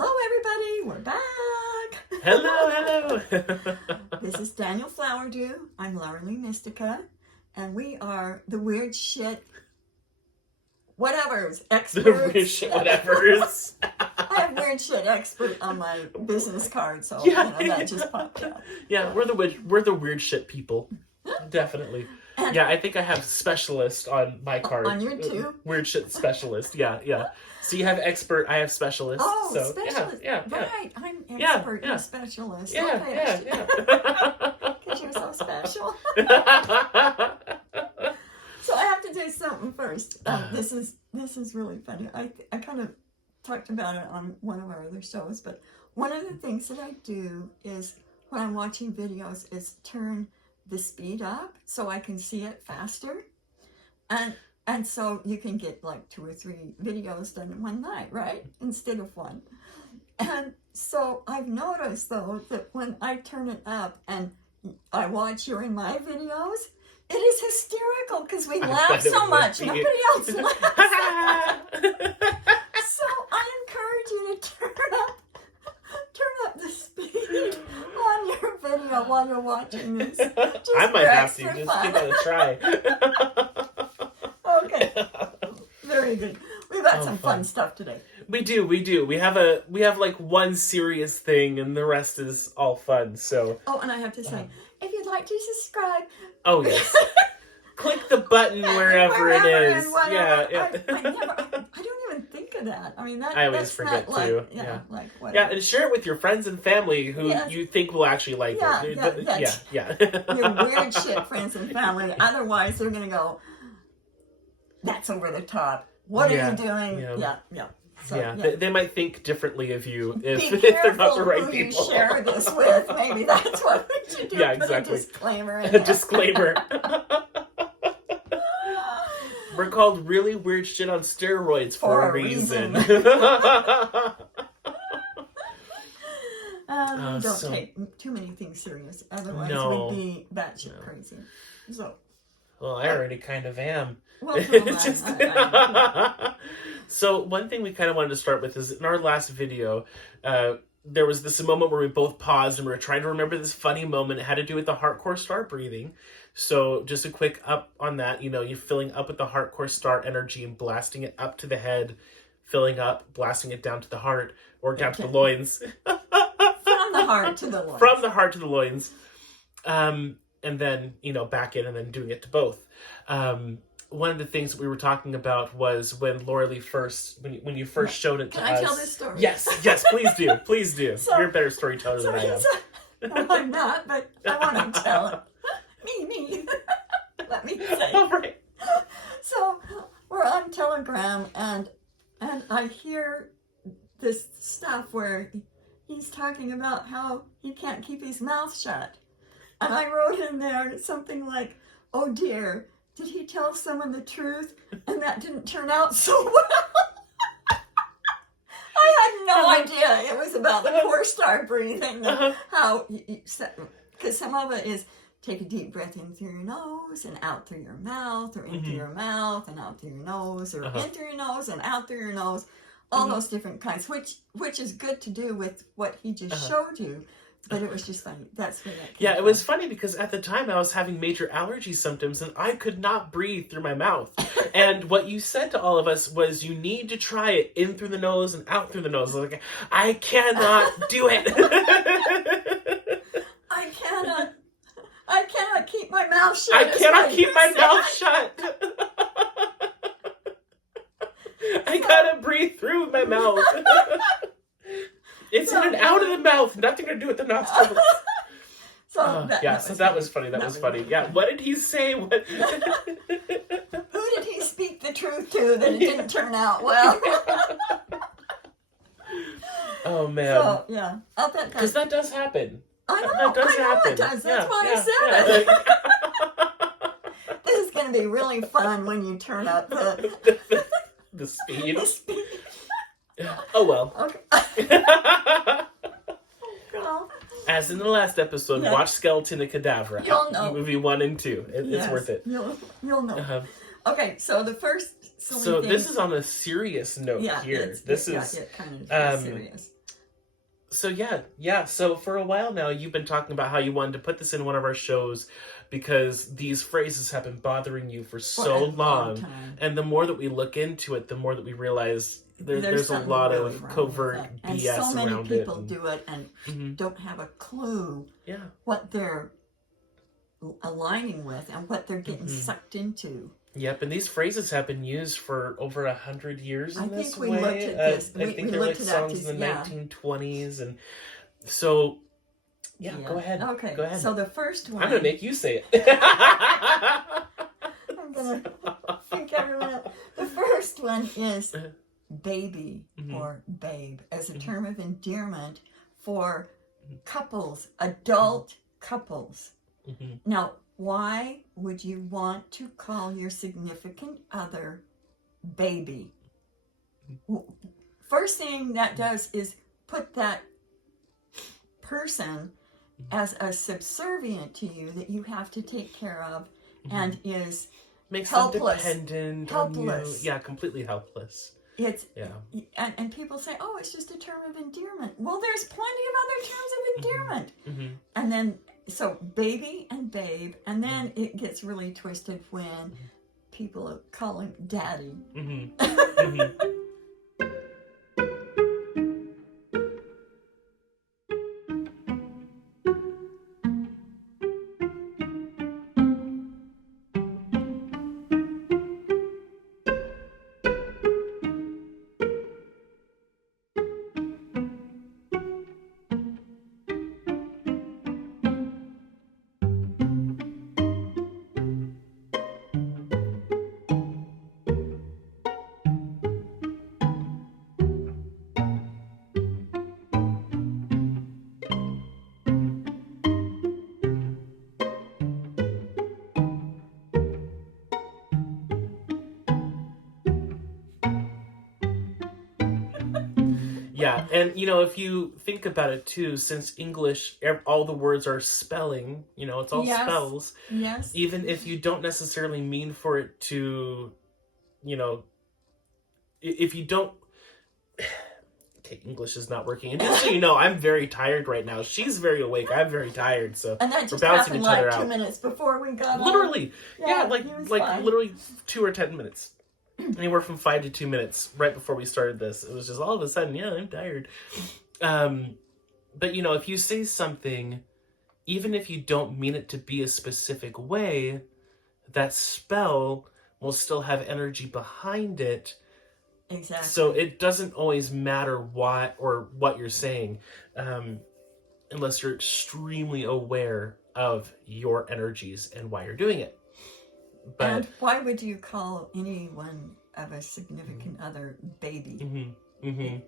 Hello, everybody. We're back. Hello. This is Daniel Flowerdew. I'm Lauralee Mystica, and we are the weird shit whatevers experts. The weird shit whatevers. I have weird shit expert on my business card, so that just popped up. Yeah, we're the weird shit people. Definitely. And I think I have specialist on my card. On your too? Weird shit specialist. Yeah. So you have expert, I have specialist. Oh, so, specialist. Yeah. Right, I'm expert and specialist. Yeah. Because you're so special. So I have to do something first. This is really funny. I kind of talked about it on one of our other shows, but one of the things that I do is when I'm watching videos is turn the speed up so I can see it faster, and so you can get like 2 or 3 videos done in one night, right, instead of one. And so I've noticed though that when I turn it up and I watch you in my videos, it is hysterical because we laugh so much. Nobody else laughs. So I encourage you to turn up the speed on your video while you're watching this. I might have to just give it a try. Okay. Very good. We've got some fun stuff today. We do. We have like one serious thing and the rest is all fun. So. Oh, and I have to say, if you'd like to subscribe. Oh yes. Click the button wherever it is. Yeah. I don't even think of that. I mean, I always forget too. Like whatever. Yeah, and share it with your friends and family who you think will actually like it. Your weird shit friends and family. Otherwise, they're gonna go, "That's over the top. What are you doing?" So, they might think differently of you if they're not the right people. people. You share this with. Maybe that's what we should do. Yeah, exactly. Put a disclaimer in there. Disclaimer. We're called Really Weird Shit on Steroids for a reason. Don't take too many things serious. Otherwise, we'd be batshit crazy. So. Well, I already kind of am. Well, So one thing we kind of wanted to start with is in our last video, there was this moment where we both paused and we were trying to remember this funny moment. It had to do with the heart-core star breathing. So just a quick up on that, you're filling up with the heart-core star energy and blasting it up to the head, filling up, blasting it down to the heart or down to the loins. From the heart to the loins. From the heart to the loins. And then, back in and then doing it to both. One of the things that we were talking about was when Lauralee when you first showed it to us. Can I tell this story? Yes, please do. So, you're a better storyteller than I am. No, I'm not, but I want to tell it. Me. Let me say. Oh, right. So we're on Telegram, and I hear this stuff where he's talking about how he can't keep his mouth shut. And I wrote in there something like, "Oh dear, did he tell someone the truth? And that didn't turn out so well." I had no idea it was about the core star breathing and how, because some of it is take a deep breath in through your nose and out through your mouth, or into your mouth and out through your nose, or in through your nose and out through your nose. All those different kinds, which is good to do with what he just showed you. But it was just funny. That's where that came it was funny because at the time I was having major allergy symptoms and I could not breathe through my mouth. And what you said to all of us was you need to try it in through the nose and out through the nose. I was like, I cannot do it. I cannot keep my mouth shut. I cannot keep my mouth shut. I gotta breathe through my mouth. It's in and out of the mouth. Nothing to do with the nostrils. So that was funny. That was funny. Yeah. What did he say? Who did he speak the truth to that it didn't turn out well? Oh man. So I'll bet because that does happen. I know. It does. That's why I said it. This is going to be really fun when you turn up the speed. The speed. Oh well. Okay. As in the last episode, watch Skeleton and Cadavra. You'll know. Movie 1 and 2. It's worth it. You'll know. Okay, so the first So this is on a serious note here. This is kind of serious. So yeah. So for a while now, you've been talking about how you wanted to put this in one of our shows because these phrases have been bothering you for so long. Time. And the more that we look into it, the more that we realize there's a lot really of covert and BS so many around people it. do it and Mm-hmm. don't have a clue Yeah. what they're aligning with and what they're getting sucked into. Yep, and these phrases have been used for over 100 years in this way. I think we looked at this. I think they're like songs in the 1920s, and so yeah. Go ahead. Okay. Go ahead. So the first one. I'm gonna make you say it. I'm gonna think every minute. The first one is baby or babe as a term of endearment for couples, adult couples. Now, why would you want to call your significant other baby? First thing that does is put that person as a subservient to you that you have to take care of and is makes helpless. them dependent Helpless. on you. Yeah, completely helpless. It's and people say, oh, it's just a term of endearment. Well, there's plenty of other terms of endearment. And then so baby and babe, and then it gets really twisted when people are calling daddy. Yeah, and if you think about it too, since English, all the words are spelling, it's all spells. Yes. Even if you don't necessarily mean for it to, if you don't. Okay, English is not working. And just so you know, I'm very tired right now. She's very awake. I'm very tired. So and that just we're bouncing happened each other like 2 out. minutes before we got Literally, on. like fine. literally 2 or 10 minutes. Anywhere from 5 to 2 minutes right before we started this. It was just all of a sudden, I'm tired. But if you say something, even if you don't mean it to be a specific way, that spell will still have energy behind it. Exactly. So it doesn't always matter what you're saying, unless you're extremely aware of your energies and why you're doing it. But and why would you call anyone of a significant other baby? I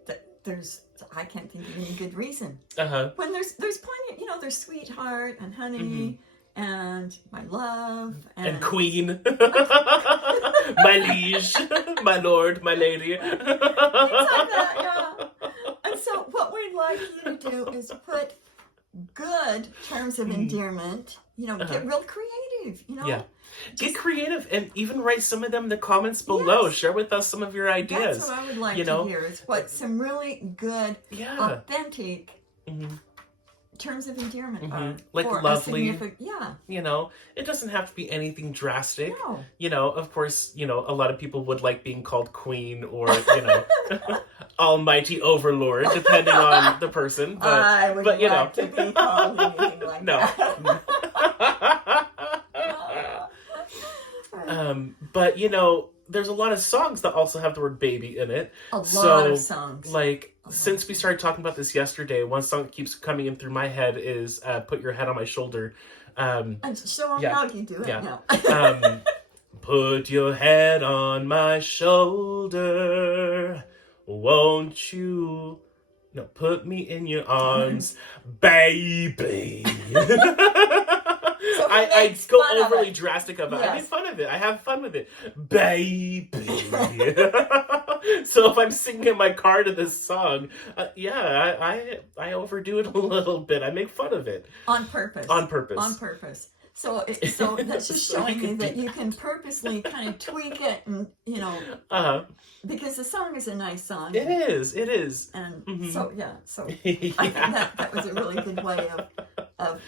can't think of any good reason. When there's plenty, there's sweetheart and honey and my love and queen, my liege, my lord, my lady. Things like that, yeah. And so what we'd like you to do is put good terms of endearment, get real creative, Yeah. Get creative and even write some of them in the comments below. Yes. Share with us some of your ideas. That's what I would like to hear. Is what some really good, authentic terms of endearment are. Like for lovely. It doesn't have to be anything drastic. No. Of course, a lot of people would like being called queen or, almighty overlord, depending on the person. But, I would like to be called anything like that. But there's a lot of songs that also have the word baby in it. A lot of songs. Since we started talking about this yesterday, one song that keeps coming in through my head is "Put Your Head on My Shoulder." And show them how you do it now. Put your head on my shoulder, won't you? No, put me in your arms, baby. So I go overly drastic about it. I make fun of it. I have fun with it. Baby. So if I'm singing in my car to this song, I overdo it a little bit. I make fun of it. On purpose. On purpose. On purpose. So that's just So showing you you could that do you can purposely kind of tweak it, and Uh-huh. because the song is a nice song. It is. It is. And Mhm. so I think Yeah. that was a really good way of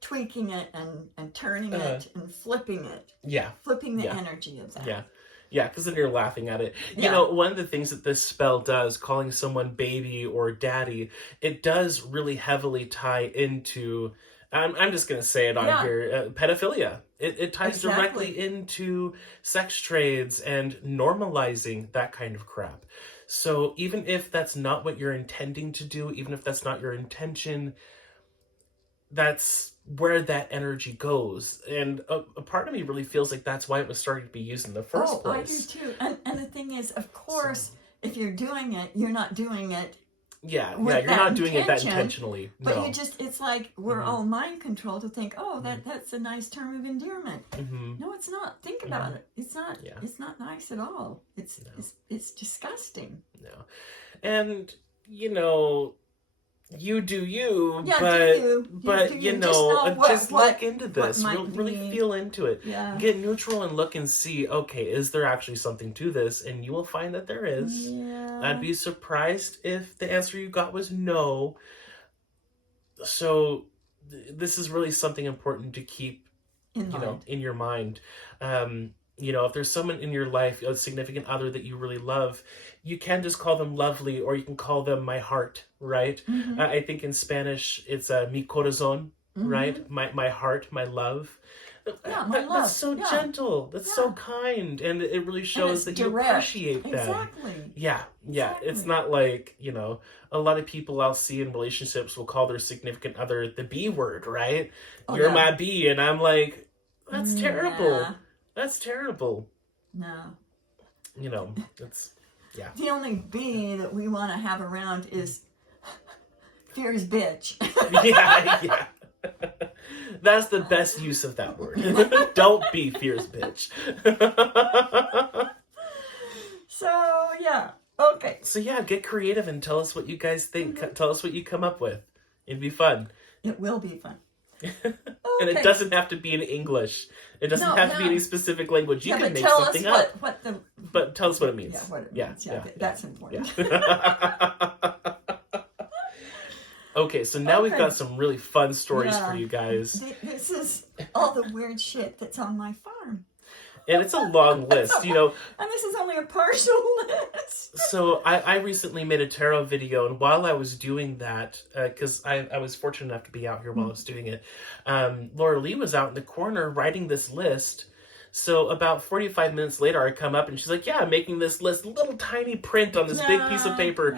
tweaking it and turning it and flipping it. Yeah. Flipping the Yeah. energy of that. Yeah. Yeah, because then you're laughing at it. You Yeah. know, one of the things that this spell does, calling someone baby or daddy, it does really heavily tie into, I'm just going to say it on Yeah. here, pedophilia. It ties Exactly. directly into sex trades and normalizing that kind of crap. So even if that's not what you're intending to do, even if that's not your intention, that's where that energy goes. And a part of me really feels like that's why it was starting to be used in the first place. I do too. And the thing is, of course, if you're doing it, you're not doing it. Yeah, with you're that not doing it that intention, intentionally. But No. it's like we're all mind controlled to think, oh, that's a nice term of endearment. Mm-hmm. No, it's not. Think about it. It's not. Yeah. It's not nice at all. It's disgusting. No. And you do you, Yeah, but do you. but do you you. know, just what look into this. might Really be- feel into it. Yeah. Get neutral and look and see, okay, is there actually something to this? And you will find that there is. Yeah. I'd be surprised if the answer you got was no. So this is really something important to keep in your mind. If there's someone in your life, a significant other that you really love, you can just call them lovely, or you can call them my heart, right? Mm-hmm. I think in Spanish it's mi corazón, Mm-hmm. right? My heart, my love. Yeah, my love. That's so gentle. That's so kind, and it really shows that you appreciate them. Exactly. Yeah. Exactly. It's not like, a lot of people I'll see in relationships will call their significant other the B word, right? Oh, You're yeah. my B, and I'm like, that's terrible. Nah. That's terrible. No. It's, yeah. The only B that we want to have around is fear's bitch. Yeah. That's the best use of that word. Don't be fierce bitch. So, yeah. Okay. So yeah, get creative and tell us what you guys think. Tell us what you come up with. It'd be fun. It will be fun. And it doesn't have to be in English. It doesn't have to be any specific language. You can make something up. But tell us what it means. Yeah, what it means. Yeah. That's important. Yeah. Okay, so now we've got some really fun stories for you guys. This is all the weird shit that's on my farm. And it's a long list, And this is only a partial list. So I recently made a tarot video, and while I was doing that, because I was fortunate enough to be out here while I was doing it, Laura Lee was out in the corner writing this list. So about 45 minutes later, I come up and she's like, yeah, I'm making this list, little tiny print on this big piece of paper.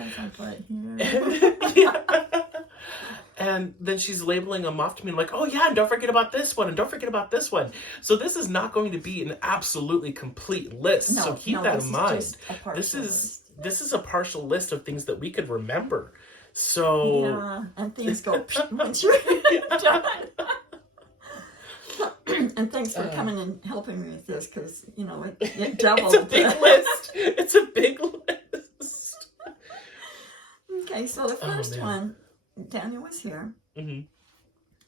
And then she's labeling them off to me. I'm like, oh yeah, and don't forget about this one, and don't forget about this one. So this is not going to be an absolutely complete list. So keep that in mind. This is a partial list of things that we could remember. So yeah, and things go once you're done. And thanks for coming and helping me with this, because it doubled. It's a big list. It's a big list. Okay, so the first one, Daniel was here,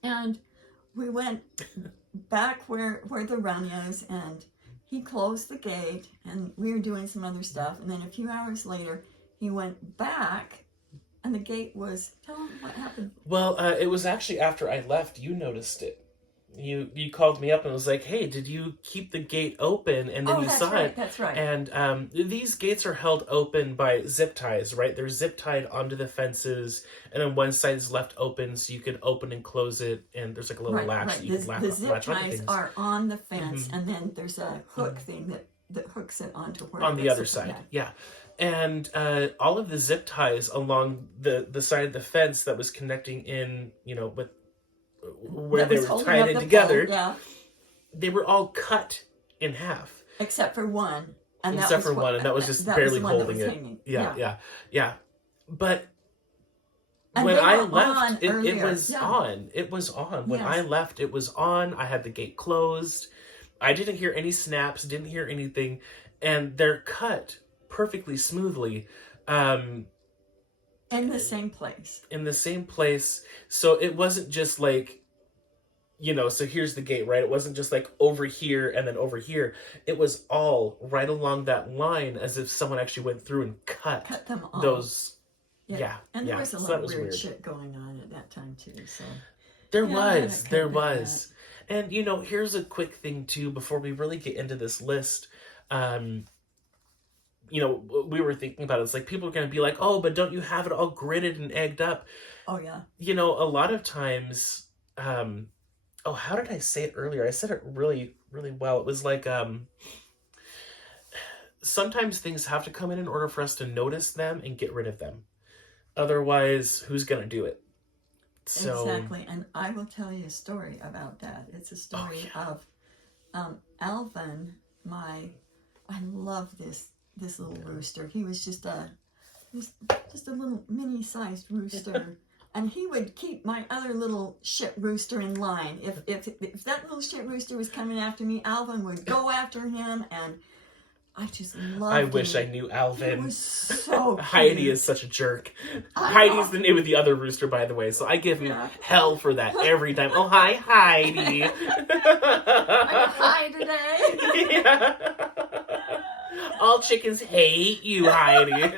and we went back where the run is, and he closed the gate, and we were doing some other stuff, and then a few hours later, he went back, and the gate was. Tell him what happened. Well, it was actually after I left. You noticed it. You called me up and was like, hey, did you keep the gate open? And then you saw it. That's right. And these gates are held open by zip ties, right? They're zip tied onto the fences, and then one side is left open so you can open and close it, and there's like a little latch that you can the zip latch onto ties things. are on the fence, and then there's a hook thing that hooks it onto where on the other side. Yeah. And all of the zip ties along the side of the fence that was connecting in, with where they were tied in together, they were all cut in half. Except for one. And that was just barely holding it. Hanging. Yeah. But and when I left, it was yeah. on. It was on. When I left, it was on. I had the gate closed. I didn't hear any snaps, didn't hear anything. And they're cut perfectly smoothly. In the same place. In the same place. So it wasn't just like so here's the gate, right? It wasn't just like over here and then over here. It was all right along that line, as if someone actually went through and cut them all. those. Yeah. And there was a lot of weird weird shit going on at that time too. So there was. And here's a quick thing too before we really get into this list. We were thinking about it. It's like people are going to be like, "Oh, but don't you have it all gridded and egged up?" Oh yeah. A lot of times. How did I say it earlier? I said it really, really well. It was like sometimes things have to come in order for us to notice them and get rid of them. Otherwise, who's going to do it? So, exactly. And I will tell you a story about that. It's a story of Alvin. I love this little rooster. He was just a little mini-sized rooster. And he would keep my other little shit rooster in line. If that little shit rooster was coming after me, Alvin would go after him, and I just loved him. I wish I knew Alvin. He was so cute. Heidi is such a jerk. Heidi's the name of the other rooster, by the way, so I give him hell for that every time. Oh, hi, Heidi. Hi today. Yeah. All chickens hate you, Heidi.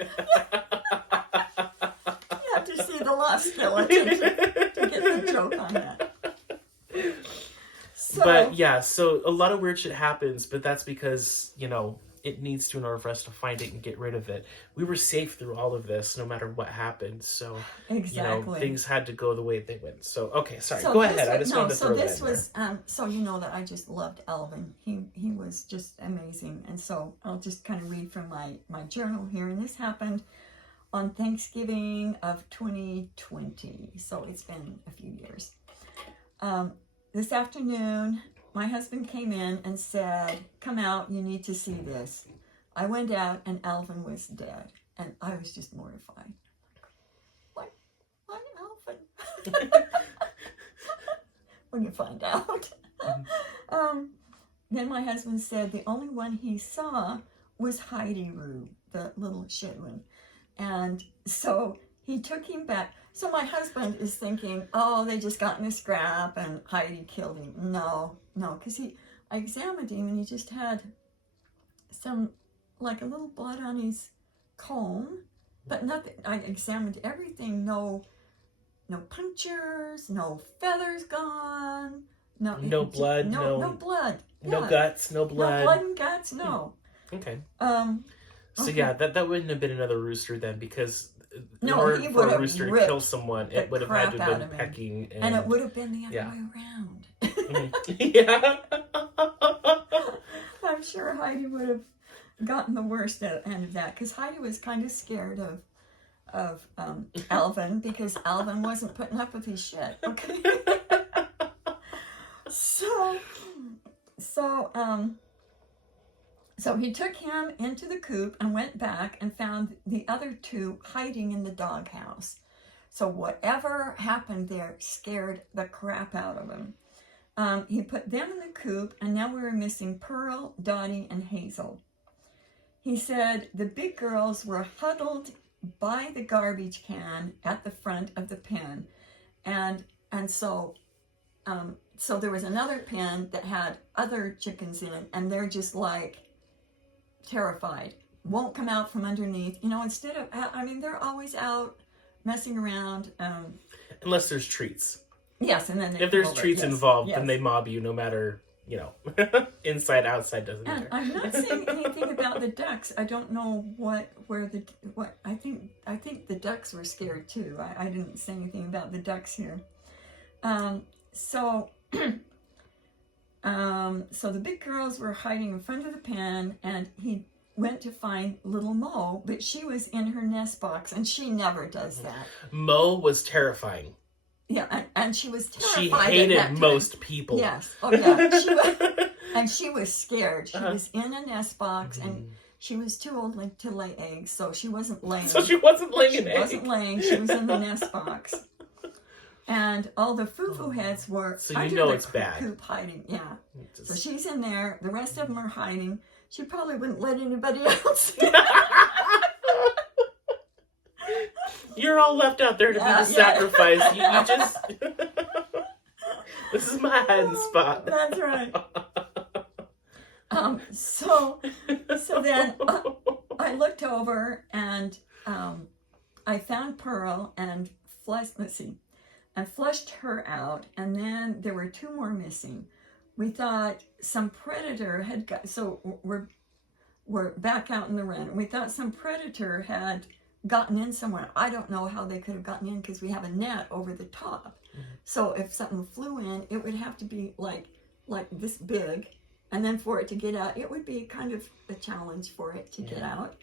The lost skeleton to get the joke on that. So a lot of weird shit happens, but that's because, it needs to in order for us to find it and get rid of it. We were safe through all of this, no matter what happened. So, exactly. Things had to go the way they went. So, okay, sorry, go ahead. I just wanted to throw that in there. So that I just loved Alvin. He was just amazing. And so I'll just kind of read from my journal here. And this happened on Thanksgiving of 2020. So it's been a few years. This afternoon, my husband came in and said, "Come out, you need to see this." I went out and Alvin was dead. And I was just mortified. What Alvin? When you find out. Then my husband said the only one he saw was Heidi Roo, the little shit one. And so he took him back. So my husband is thinking, oh, they just got in a scrap and Heidi killed him. No, because I examined him and he just had like a little blood on his comb, but nothing. I examined everything. No punctures, no feathers gone. No blood. No blood. No guts. No blood. No blood and guts. No. Okay. So okay. yeah, that wouldn't have been another rooster then, because in No, order he for would a have rooster to ripped kill someone, the it would have had to crap have out been of him. pecking. And it would have been the other way around. Yeah. I'm sure Heidi would have gotten the worst end of that, because Heidi was kind of scared of Alvin, because Alvin wasn't putting up with his shit. Okay. So he took him into the coop and went back and found the other two hiding in the doghouse. So whatever happened there scared the crap out of him. He put them in the coop, and now we were missing Pearl, Dottie, and Hazel. He said the big girls were huddled by the garbage can at the front of the pen, and so there was another pen that had other chickens in it, and they're just like terrified, won't come out from underneath. Instead of, they're always out messing around. Unless there's treats. Yes, and then if there's treats involved, then they mob you no matter, inside, outside, doesn't matter. I'm not saying anything about the ducks. I don't know what I think the ducks were scared too. I didn't say anything about the ducks here. So the big girls were hiding in front of the pen, and he went to find little Mo, but she was in her nest box, and she never does that. Mo was terrifying. Yeah, and she was terrified. She hated most people. Yes. Oh, yeah. She was scared. She was in a nest box, and she was too old to lay eggs, so she wasn't laying. So she wasn't laying an egg. She wasn't laying. She was in the nest box. And all the foo-foo heads were under the coop hiding. Yeah. So she's in there. The rest of them are hiding. She probably wouldn't let anybody else in. You're all left out there to be the sacrifice. You just... This is my hiding spot. That's right. So then I looked over and I found Pearl and flushed her out, and then there were 2 more missing. We thought some predator had got, so we're back out in the run. We thought some predator had gotten in somewhere. I don't know how they could have gotten in because we have a net over the top. Mm-hmm. So if something flew in, it would have to be like this big, and then for it to get out, it would be kind of a challenge for it to get out.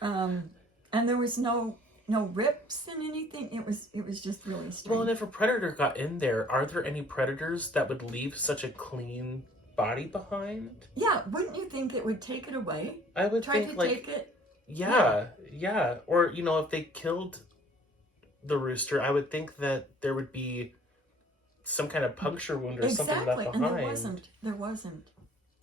And there was no rips in anything. It was just really strange. Well, and if a predator got in there, are there any predators that would leave such a clean body behind? Yeah, wouldn't you think it would take it away? I would try think to take it. Yeah. Or if they killed the rooster, I would think that there would be some kind of puncture wound or something left behind. And there wasn't.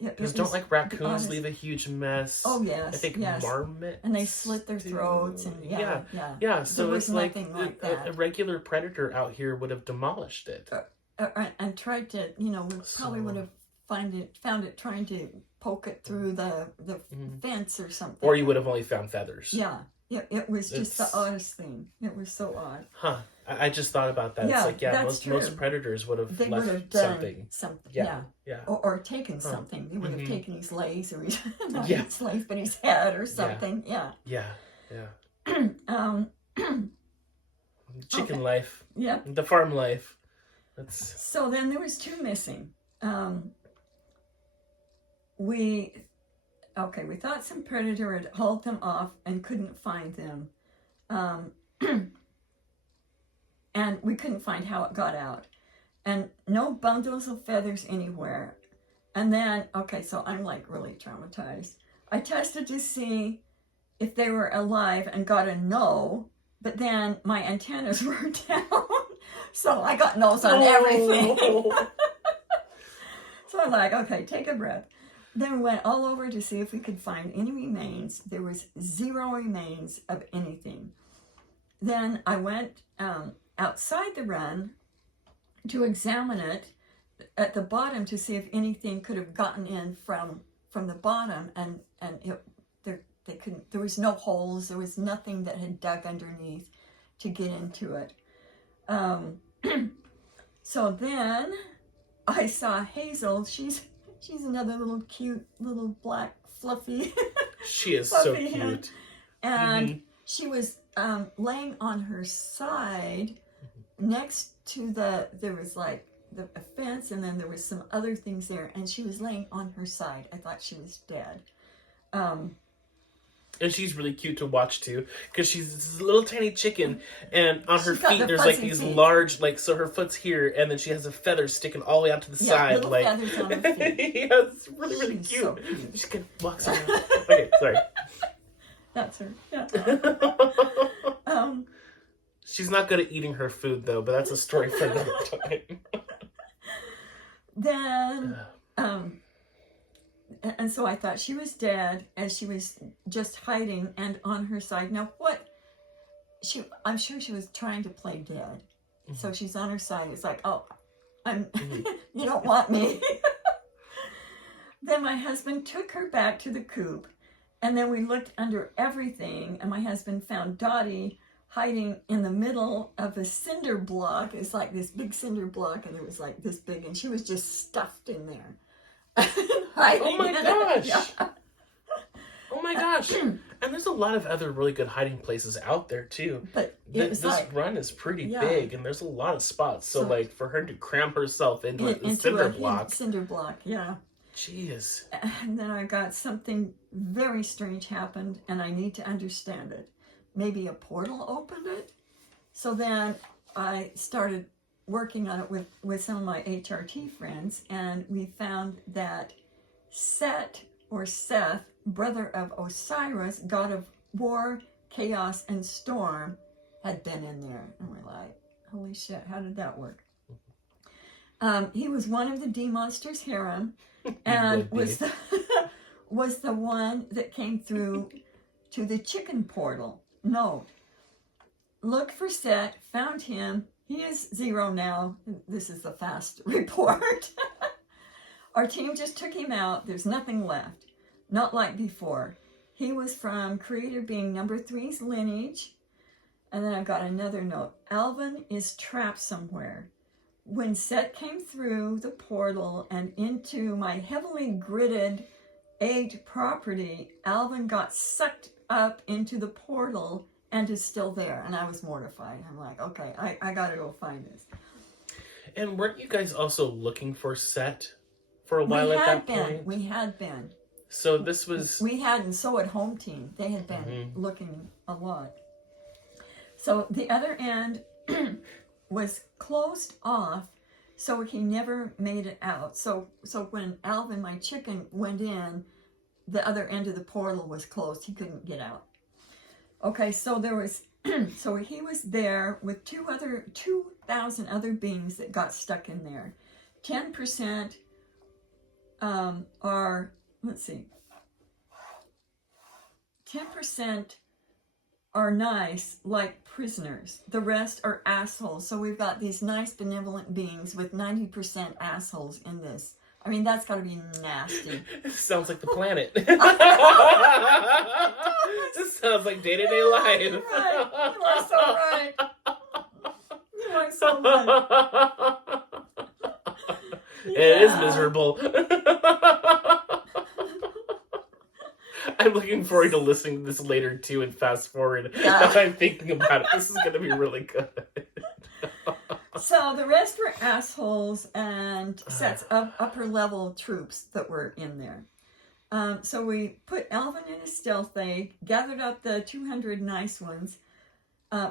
Because don't raccoons leave a huge mess? Oh yes, I think marmots. And they slit their throats and yeah. So it's like a regular predator out here would have demolished it. And tried to, we probably would have found it trying to poke it through the fence or something. Or you would have only found feathers. Yeah. It was just the oddest thing. It was so odd. Huh. I just thought about that. Yeah, it's like, most predators would have left something. Yeah. Or taken something. They would have taken his legs or his legs, but his head or something. Yeah. Chicken life. Yeah. The farm life. So then there was 2 missing. We thought some predator had hauled them off and couldn't find them. And we couldn't find how it got out. And no bundles of feathers anywhere. And then, so I'm like really traumatized. I tested to see if they were alive and got a no, but then my antennas were down. So I got no's on everything. So I'm like, okay, take a breath. Then we went all over to see if we could find any remains. There was 0 remains of anything. Then I went outside the run to examine it at the bottom to see if anything could have gotten in from the bottom, and they couldn't. There was no holes. There was nothing that had dug underneath to get into it. So then I saw Hazel. She's another little cute little black fluffy. She is so cute. Head. And she was laying on her side next to there was like a fence, and then there was some other things there, and she was laying on her side. I thought she was dead. And she's really cute to watch too, because she's this little tiny chicken, and on her feet there's like these large, so her foot's here, and then she has a feather sticking all the way out to the side. Little feathers on her feet. Yeah, it's really cute. So cute. She kind of walks around. Okay, sorry. That's her. Yeah. She's not good at eating her food though, but that's a story for another time. Then, and so I thought she was dead, as she was just hiding and on her side. Now I'm sure she was trying to play dead. Mm-hmm. So she's on her side. It's like, you don't want me. Then my husband took her back to the coop, and then we looked under everything, and my husband found Dottie hiding in the middle of a cinder block. It's like this big cinder block, and it was like this big, and she was just stuffed in there. Oh my gosh! Yeah. Oh my gosh! And there's a lot of other really good hiding places out there too. But this run is pretty big, and there's a lot of spots. So like for her to cram herself into a cinder block, yeah. Jeez. And then I got something very strange happened, and I need to understand it. Maybe a portal opened it. So then I started working on it with some of my HRT friends, and we found that Seth, brother of Osiris, god of war, chaos, and storm, had been in there. And we're like, holy shit, how did that work? He was one of the D-Monster's harem, and was the one that came through to the chicken portal. Note, looked for Seth, found him. He is 0 now. This is the fast report. Our team just took him out. There's nothing left. Not like before. He was from creator being number 3's lineage. And then I've got another note. Alvin is trapped somewhere. When Set came through the portal and into my heavily gridded, egged property, Alvin got sucked up into the portal and is still there. And I was mortified. I'm like, okay, I gotta go find this. And weren't you guys also looking for Set for a while at that point? We had been. So this was... We had, and so at Home Team, they had been looking a lot. So the other end was closed off, so he never made it out. So when Alvin, my chicken, went in, the other end of the portal was closed. He couldn't get out. Okay, so there was, so he was there with 2,000 other beings that got stuck in there. 10% are, let's see, 10% are nice, like prisoners. The rest are assholes. So we've got these nice, benevolent beings with 90% assholes in this. I mean, that's got to be nasty. Sounds like the planet. This sounds like day-to-day life. You're right. You are so right. You are so right. It is miserable. I'm looking forward to listening to this later too and fast forward. Yeah. I'm thinking about it. This is going to be really good. So the rest were assholes and sets of upper level troops that were in there. So we put Alvin in a stealth egg, gathered up the 200 nice ones,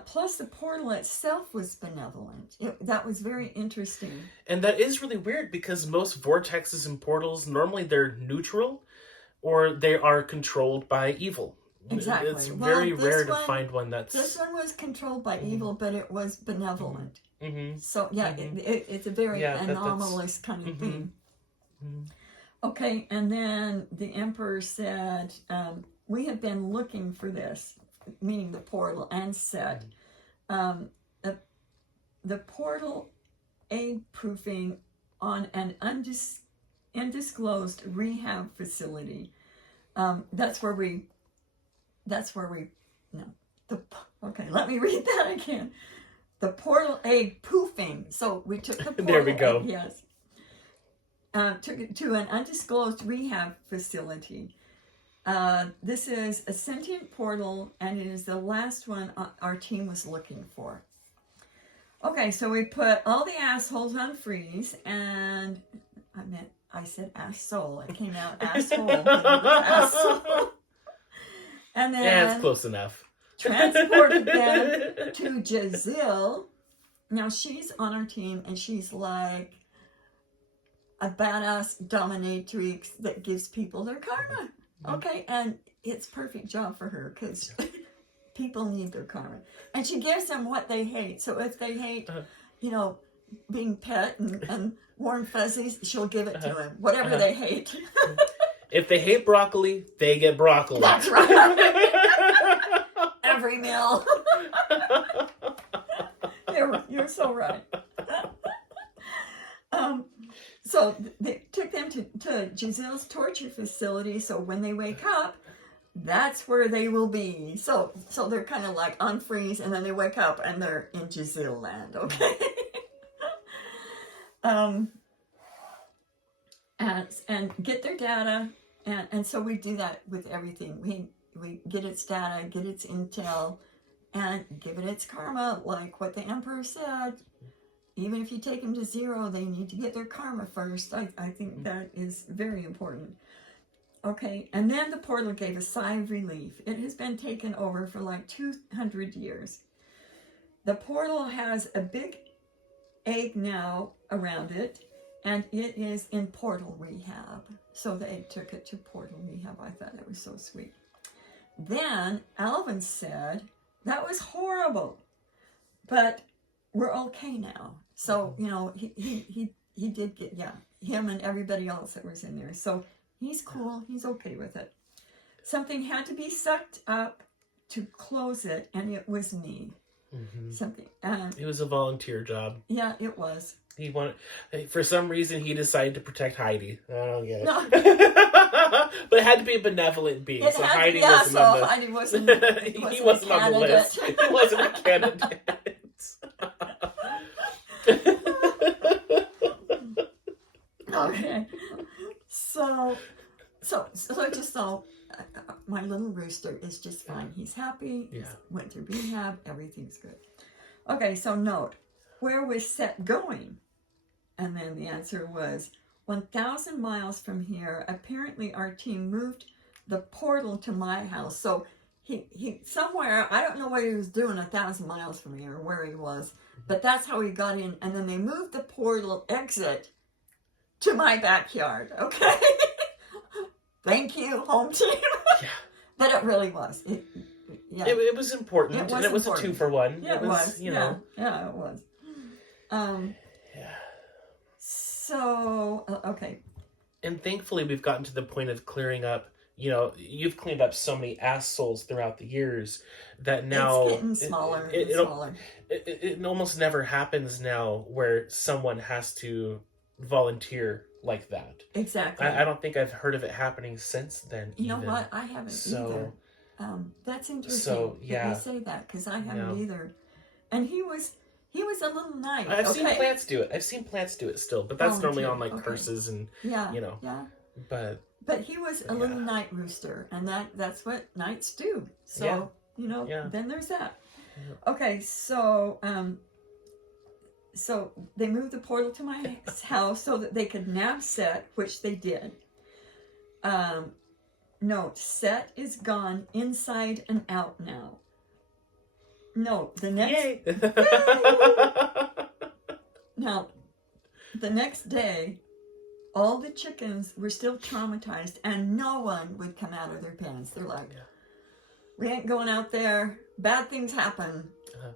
plus the portal itself was benevolent. That was very interesting. And that is really weird because most vortexes and portals, normally they're neutral or they are controlled by evil. Exactly. It's very rare to find one that's... This one was controlled by evil, but it was benevolent. Mm-hmm. So, yeah, it's a very anomalous kind of thing. Mm-hmm. Okay, and then the Emperor said, we have been looking for this, meaning the portal, and said, the portal egg proofing on an undisclosed rehab facility. Okay, let me read that again. The portal egg poofing. So we took the portal There we go. egg, yes. Took it to an undisclosed rehab facility. This is a sentient portal, and it is the last one our team was looking for. Okay, so we put all the assholes on freeze, and I said asshole. It came out asshole. But it was asshole. And then yeah, it's close enough. Transported them to Giselle. Now she's on our team, and she's like a badass dominatrix that gives people their karma. Okay, and it's perfect job for her because people need their karma, and she gives them what they hate. So if they hate, being pet and warm fuzzies, she'll give it to them. Whatever they hate. If they hate broccoli, they get broccoli. That's right. Every meal. You're so right. So they took them to Giselle's torture facility. So when they wake up, that's where they will be. So they're kind of like on freeze, and then they wake up and they're in Giselle land. Okay. And get their data, and so we do that with everything. We get its data, get its intel, and give it its karma, like what the Emperor said. Even if you take them to 0, they need to get their karma first. I think that is very important. Okay, and then the portal gave a sigh of relief. It has been taken over for like 200 years. The portal has a big egg now around it, and it is in portal rehab. So they took it to portal rehab. I thought that was so sweet. Then Alvin said, that was horrible, but we're okay now. So, he did get, him and everybody else that was in there. So he's cool. He's okay with it. Something had to be sucked up to close it, and it was me. something. It was a volunteer job. Yeah, it was. He wanted, for some reason, he decided to protect Heidi. I don't get it. No. But it had to be a benevolent being. It So had, Heidi yeah, wasn't so on the... Heidi wasn't, he wasn't on the list. He wasn't a candidate. Okay. So just so my little rooster is just fine. He's happy. Yeah. He's went through rehab. Everything's good. Okay, so note, where was Set going? And then the answer was 1,000 miles from here. Apparently our team moved the portal to my house. So he somewhere, I don't know what he was doing 1,000 miles from here, where he was, but that's how he got in. And then they moved the portal exit to my backyard. Okay. Thank you, home team. Yeah. But it really was. Yeah. It was important. And it was important. A 2-for-1. Yeah, it was. You know. Yeah, it was. Yeah. So, okay. And thankfully, we've gotten to the point of clearing up. You know, you've cleaned up so many assholes throughout the years that now it's getting smaller and smaller. It almost never happens now where someone has to volunteer like that. Exactly. I don't think I've heard of it happening since then. You know what? I haven't either. That's interesting. So yeah, that you say that because I haven't either. And he was a little nice. I've seen plants do it. I've seen plants do it still, but that's normally on like curses and you know. Yeah. But he was a little night rooster, and that's what nights do. So you know, then there's that. Yeah. Okay, so so they moved the portal to my house so that they could nab Set, which they did. Note, Set is gone inside and out now. Note, the next... Yay! Now, the next day, all the chickens were still traumatized and no one would come out of their pens. They're like, we ain't going out there. Bad things happen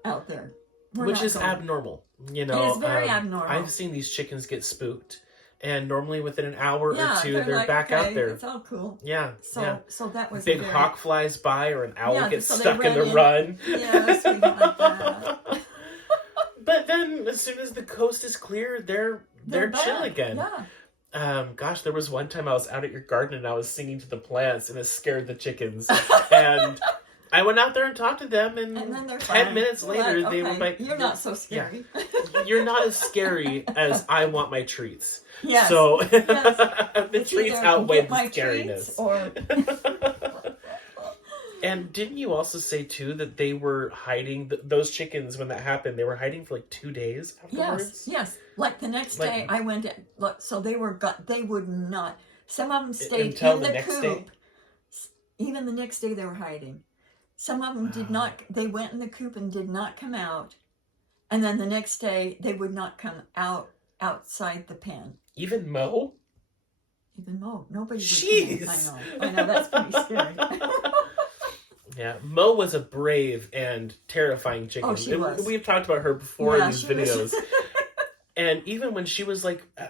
out there. Which is abnormal. You know, it is very abnormal. I've seen these chickens get spooked, and normally within an hour or two, they're like, back out there. It's all cool. Yeah. So that was big hawk flies by, or an owl gets so stuck in the run. Yes, we like that. But then, as soon as the coast is clear, they're chill again. Yeah. Gosh, there was one time I was out at your garden and I was singing to the plants, and it scared the chickens. And I went out there and talked to them, and then 10 minutes later, they were like, "You're not so scary. Yeah. You're not as scary as I want my treats." Yes. So the treats outweigh the scariness. And didn't you also say too that they were hiding those chickens when that happened? They were hiding for like 2 days afterwards. Yes. Like the next day, I went in. Look, so they would not. Some of them stayed in the coop. Day? Even the next day, they were hiding. Some of them did not. They went in the coop and did not come out. And then the next day, they would not come outside the pen. Even Mo? Even Mo. Nobody would Jeez. come in. I know. That's pretty scary. Yeah, Mo was a brave and terrifying chicken. Oh, she was. We've talked about her before in these videos. And even when she was like, I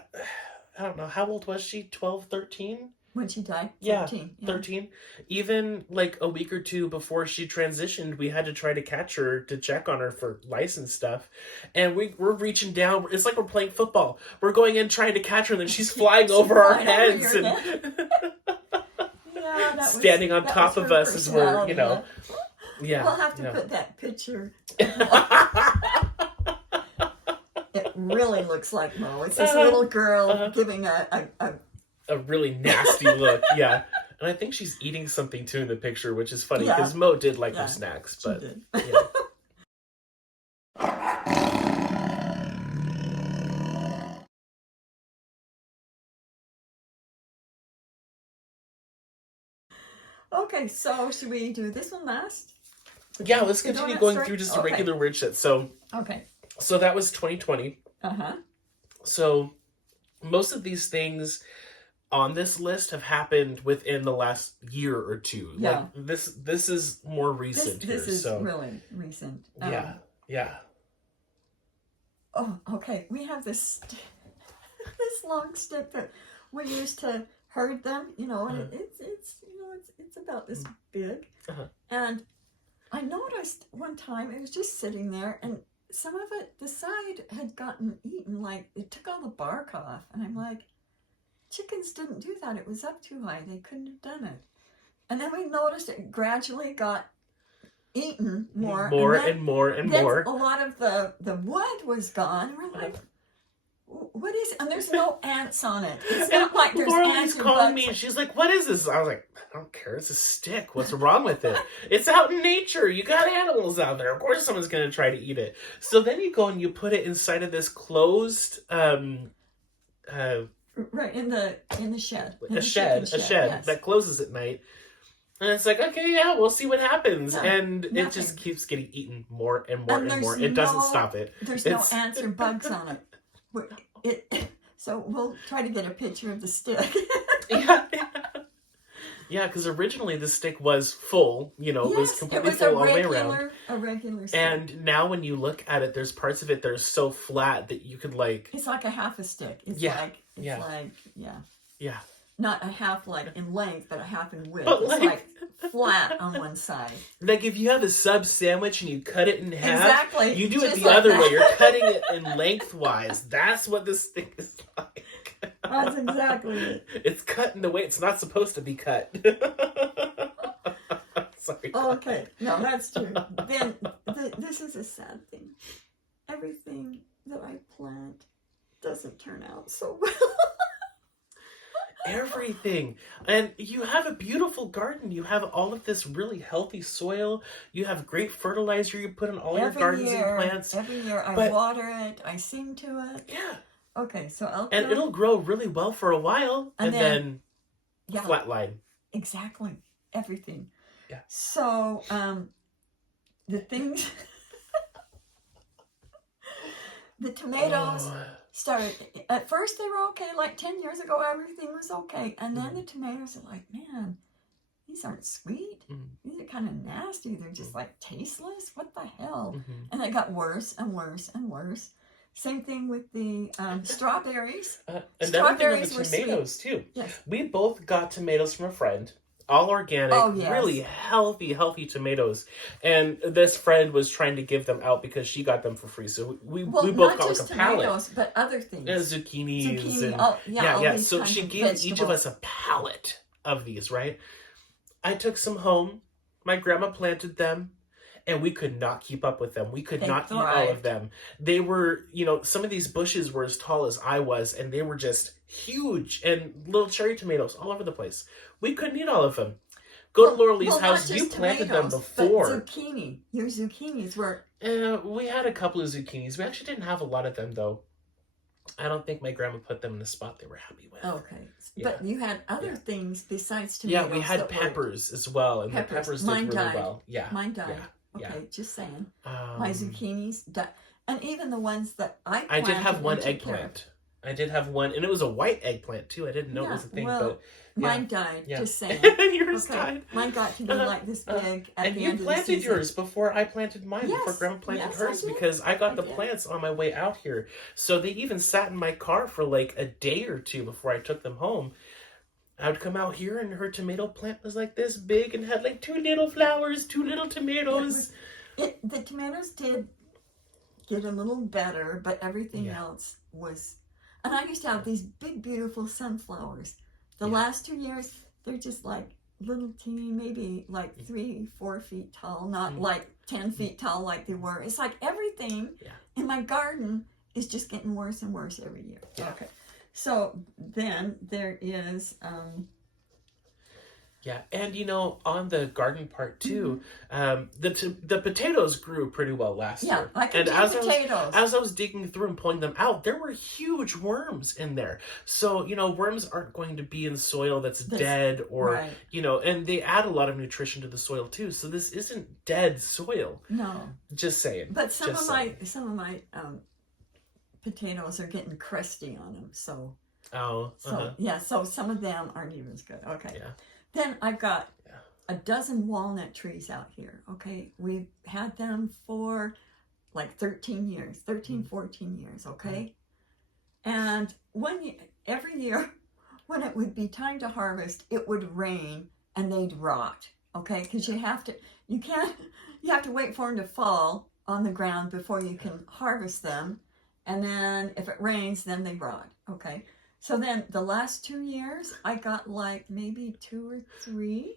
don't know, how old was she? 12, 13? When she died? 13. Yeah, 13. Even like a week or two before she transitioned, we had to try to catch her to check on her for license stuff. And we're reaching down. It's like we're playing football. We're going in trying to catch her, and then she's flying over our heads. Standing on top of us as we're, you know. Yeah. We'll have to put that picture. It really looks like Mo. It's this little girl giving a really nasty look, yeah. And I think she's eating something too in the picture, which is funny because Mo did like her snacks, but she did. Yeah. Okay, so should we do this one last? Yeah, let's continue going through just a regular weird shit. So that was 2020. So most of these things on this list have happened within the last year or two. Yeah. Like this is more recent this is really recent. Yeah. Oh, okay. We have this long stick that we used to herd them, you know, and it's about this big. And I noticed one time it was just sitting there, and some of it, the side had gotten eaten, like it took all the bark off. And I'm like, chickens didn't do that. It was up too high. They couldn't have done it. And then we noticed it gradually got eaten more. And more. A lot of the wood was gone. And we're like, what is it? And there's no ants on it. It's not like there's ants. Calling me and she's like, what is this? I was like, I don't care. It's a stick. What's wrong with it? It's out in nature. You got animals out there. Of course someone's going to try to eat it. So then you go and you put it inside of this closed... right, in the shed. A shed yes. that closes at night. And it's like, okay, yeah, we'll see what happens. Yeah, and nothing. It just keeps getting eaten more and more and more. No, It doesn't stop it. There's no ants or bugs on it. So we'll try to get a picture of the stick. Yeah, because originally the stick was full, it was completely full all the way around. A regular stick. And now when you look at it, there's parts of it that are so flat that you could It's like a half a stick. Yeah. Not a half like in length, but a half in width. But it's like flat on one side. Like if you have a sub sandwich and you cut it in half, exactly. You do Just it the like other that. way. You're cutting it in lengthwise. That's what this stick is like. That's exactly it. It's cut in the way it's not supposed to be cut. Sorry. Okay, no, that's true. Then this is a sad thing. Everything that I plant doesn't turn out so well. Everything. And you have a beautiful garden. You have all of this really healthy soil. You have great fertilizer you put in all your gardens and plants. Every year I water it. I sing to it. Yeah. Okay, so it'll grow really well for a while and then flatline. Exactly. Everything. Yeah. So the things the tomatoes started, at first they were okay, like 10 years ago everything was okay, and then the tomatoes are like, man, these aren't sweet. These are kind of nasty. They're just like tasteless. What the hell? And it got worse and worse and worse. Same thing with the strawberries. Another thing with the tomatoes too. Yes. We both got tomatoes from a friend. All organic, really healthy tomatoes. And this friend was trying to give them out because she got them for free. So we both got like a pallet. Tomatoes, but other things. Yeah, zucchinis. And, all these So she gave each of us a pallet of these, right? I took some home. My grandma planted them. And we could not keep up with them. We could not eat all of them. They were, some of these bushes were as tall as I was, and they were just huge, and little cherry tomatoes all over the place. We couldn't eat all of them. Go to Laura Lee's house. You planted them before. But zucchini. Your zucchinis were... we had a couple of zucchinis. We actually didn't have a lot of them, though. I don't think my grandma put them in a spot they were happy with. Okay. Yeah. But you had other things besides tomatoes. Yeah, we had peppers as well, and the peppers did really well. Yeah. Mine died. Okay, just saying. My zucchinis died. And even the ones that I planted. I did have one eggplant. I did have one, and it was a white eggplant, too. I didn't know it was a thing, but... Mine died, just saying. Yours died. Mine got to be like this big at the end of the season. And you planted yours before I planted mine, before Grandma planted hers, because I got the plants on my way out here. So they even sat in my car for like a day or two before I took them home. I would come out here and her tomato plant was like this big and had like 2 little flowers, 2 little tomatoes. The tomatoes did get a little better, but everything else was... And I used to have these big, beautiful sunflowers. The last 2 years, they're just like little teeny, maybe like 3-4 feet tall, not like 10 feet tall like they were. It's like everything in my garden is just getting worse and worse every year. Yeah. Okay. So then there is... and on the garden part too, the potatoes grew pretty well last year. I can do potatoes. As I was digging through and pulling them out, there were huge worms in there. So, worms aren't going to be in soil that's dead or, and they add a lot of nutrition to the soil too. So this isn't dead soil. No. Just saying. But some of my potatoes are getting crusty on them, so so some of them aren't even as good. Okay. Yeah. Then I've got a dozen walnut trees out here. Okay, we've had them for like 13 years, 14 years. Okay, and every year when it would be time to harvest, it would rain and they'd rot. okay? Because you have to wait for them to fall on the ground before you can harvest them. And then if it rains, then they rot, okay? So then the last 2 years, I got like maybe 2 or 3.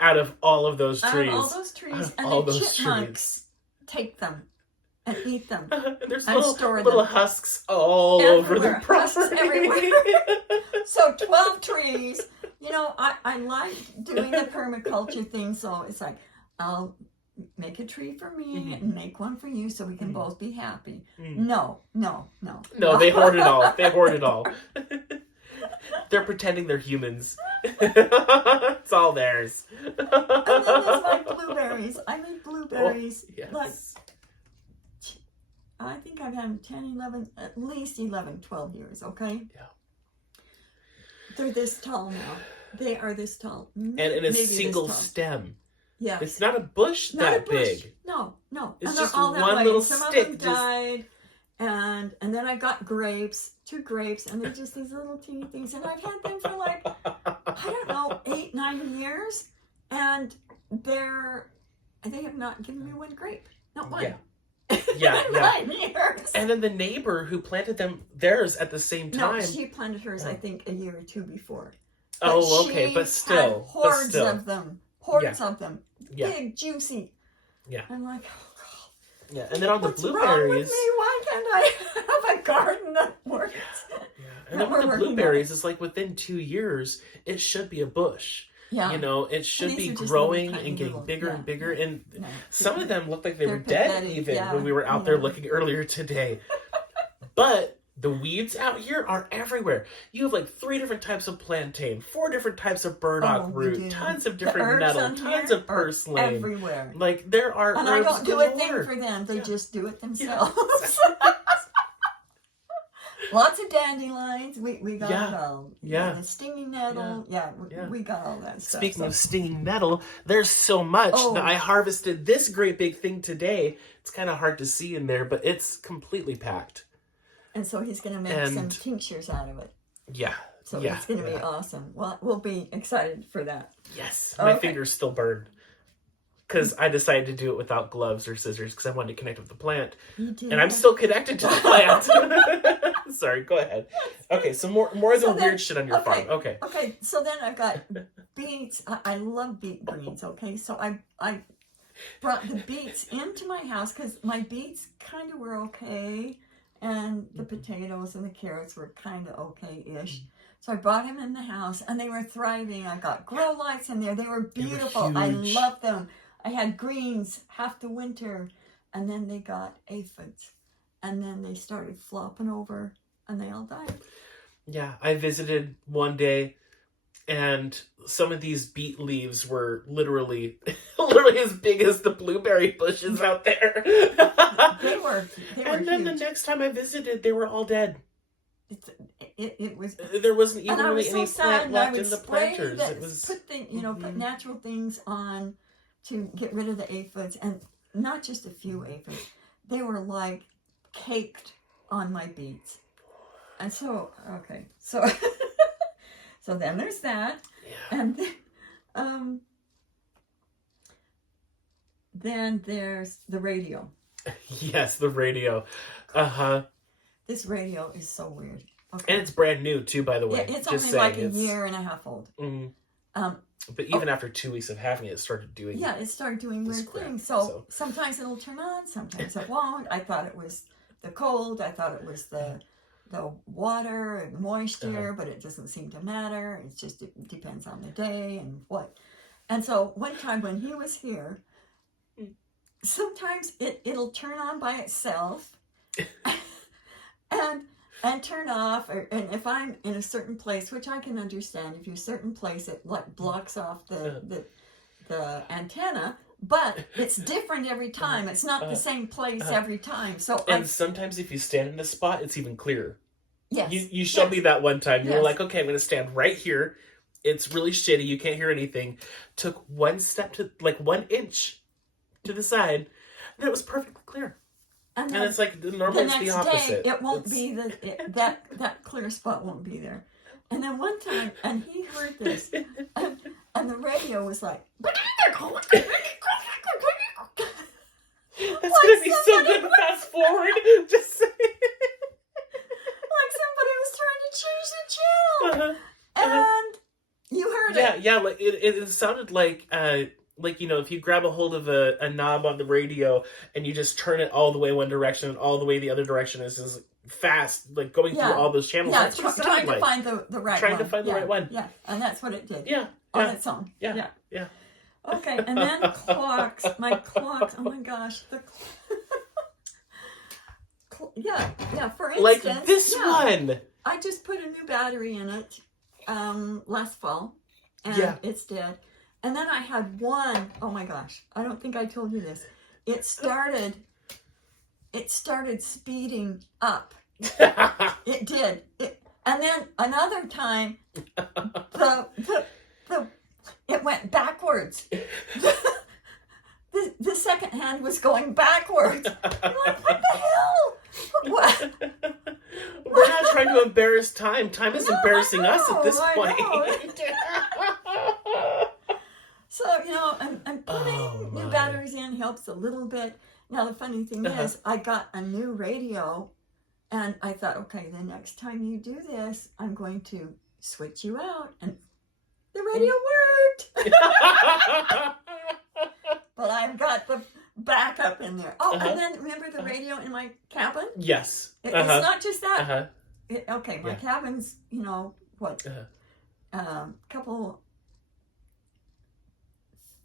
Out of all of those trees. Out of all those trees. And the chipmunks take them and eat them. And there's and store little them. husks all over the property. Husks everywhere. So 12 trees. You know, I like doing the permaculture thing, so it's like, I'll make a tree for me and make one for you so we can both be happy. No. No, they hoard it all. They're pretending they're humans. It's all theirs. And then there's my blueberries. I make blueberries. Oh, yes. Like, I think I've had them 10, 11, at least 11, 12 years, okay? Yeah. They're this tall now. They are this tall. And in a single stem. Yeah. It's not a bush that big. No. It's and just all that one way. little Some stick. of them died. And then I got grapes, 2 grapes, and they're just these little teeny things. And I've had them for like, I don't know, 8, 9 years. And they have not given me 1 grape. Not one. Yeah. Yeah. 9 years. And then the neighbor who planted theirs at the same time. No, she planted hers, I think, a year or 2 before. Oh, okay, but still. Hordes of them. Hordes of them. Yeah. Big, juicy. Yeah. I'm like, yeah, and then on what's the blueberries. wrong with me? Why can't I have a garden that works? Yeah. And then with the blueberries, it's like within 2 years, it should be a bush. Yeah. You know, it should be just growing little, and getting little, bigger and bigger. And Yeah. some of them looked like they were They're dead pathetic, even yeah, when we were out I there know. looking earlier today. But the weeds out here are everywhere. You have like 3 different types of plantain, 4 different types of burdock we root, do. tons of The different herbs nettle, on tons here of are purslane. everywhere. Like there are And herbs I don't do a galore. thing for them. They just do it Yeah. themselves. Lots of dandelions. We got it all. Yeah. The stinging nettle. Yeah. We got all that stuff. Speaking of stinging nettle, there's so much. Oh. Now, I harvested this great big thing today. It's kind of hard to see in there, but it's completely packed. And so he's going to make some tinctures out of it. Yeah. So it's going to be awesome. Well, we'll be excited for that. Yes. My fingers still burn. Because I decided to do it without gloves or scissors because I wanted to connect with the plant. You did. And I'm still connected to the plant. Sorry, go ahead. Okay, so more of the weird shit on your farm. Okay. Okay, so then I've got beets. I love beet greens, okay? So I brought the beets into my house because my beets kind of were okay. And the potatoes and the carrots were kind of okay-ish. So I brought them in the house, and they were thriving. I got grow lights in there. They were beautiful. I loved them. I had greens half the winter, and then they got aphids. And then they started flopping over, and they all died. Yeah, I visited one day, and some of these beet leaves were literally as big as the blueberry bushes out there. They were and then huge. the next time I visited, they were all dead. It was. There wasn't even really so any plant left in the planters. That, It was put natural things on to get rid of the aphids, and not just a few aphids. They were like caked on my beets, and so so so then there's that, and then there's the radio. Yes, the radio. This radio is so weird. Okay. And it's brand new too, by the way. Yeah, it's Just only saying, like a year and a half old. But even after 2 weeks of having it, it started doing. Yeah, it started doing weird crap, things. So sometimes it'll turn on, sometimes it won't. I thought it was the cold. I thought it was the water and moisture, but it doesn't seem to matter. It depends on the day and what. And so one time when he was here, sometimes it'll turn on by itself and turn off, and if I'm in a certain place, which I can understand, if you're a certain place, it like blocks off the antenna, but it's different every time. It's not the same place every time. So sometimes if you stand in a spot, it's even clearer. Yes. You showed me that one time. You were like, okay, I'm going to stand right here. It's really shitty. You can't hear anything. Took one step to, like 1 inch to the side, and it was perfectly clear. And it's like normally it's the opposite. Day, it won't be that clear spot won't be there. And then one time, and he heard this, And the radio was like, That's gonna be so good. Fast forward. Just saying. like somebody was trying to change the channel. And you heard it. Yeah, like it sounded like you know, if you grab a hold of a knob on the radio and you just turn it all the way one direction and all the way the other direction is fast, like going through all those channels. Yeah, that's what it sounded trying to like. find the right Trying one. to find the right one. Yeah, and that's what it did. Yeah. On its own. Yeah. Okay, and then clocks. My clocks. Oh my gosh, the. Yeah. For instance, like this one. I just put a new battery in it last fall, and it's dead. And then I had one, oh my gosh, I don't think I told you this. It started speeding up. It did. And then another time, it went backwards. The second hand was going backwards. I'm like, what the hell? What? We're not trying to embarrass time. Time is embarrassing us at this point. So, you know, and putting new batteries in helps a little bit. Now, the funny thing is, I got a new radio, and I thought, okay, the next time you do this, I'm going to switch you out. And the radio worked. But I've got the backup in there. Oh, and then remember the radio in my cabin? Yes. It's not just that. Uh-huh. My cabin's, you know, what? Couple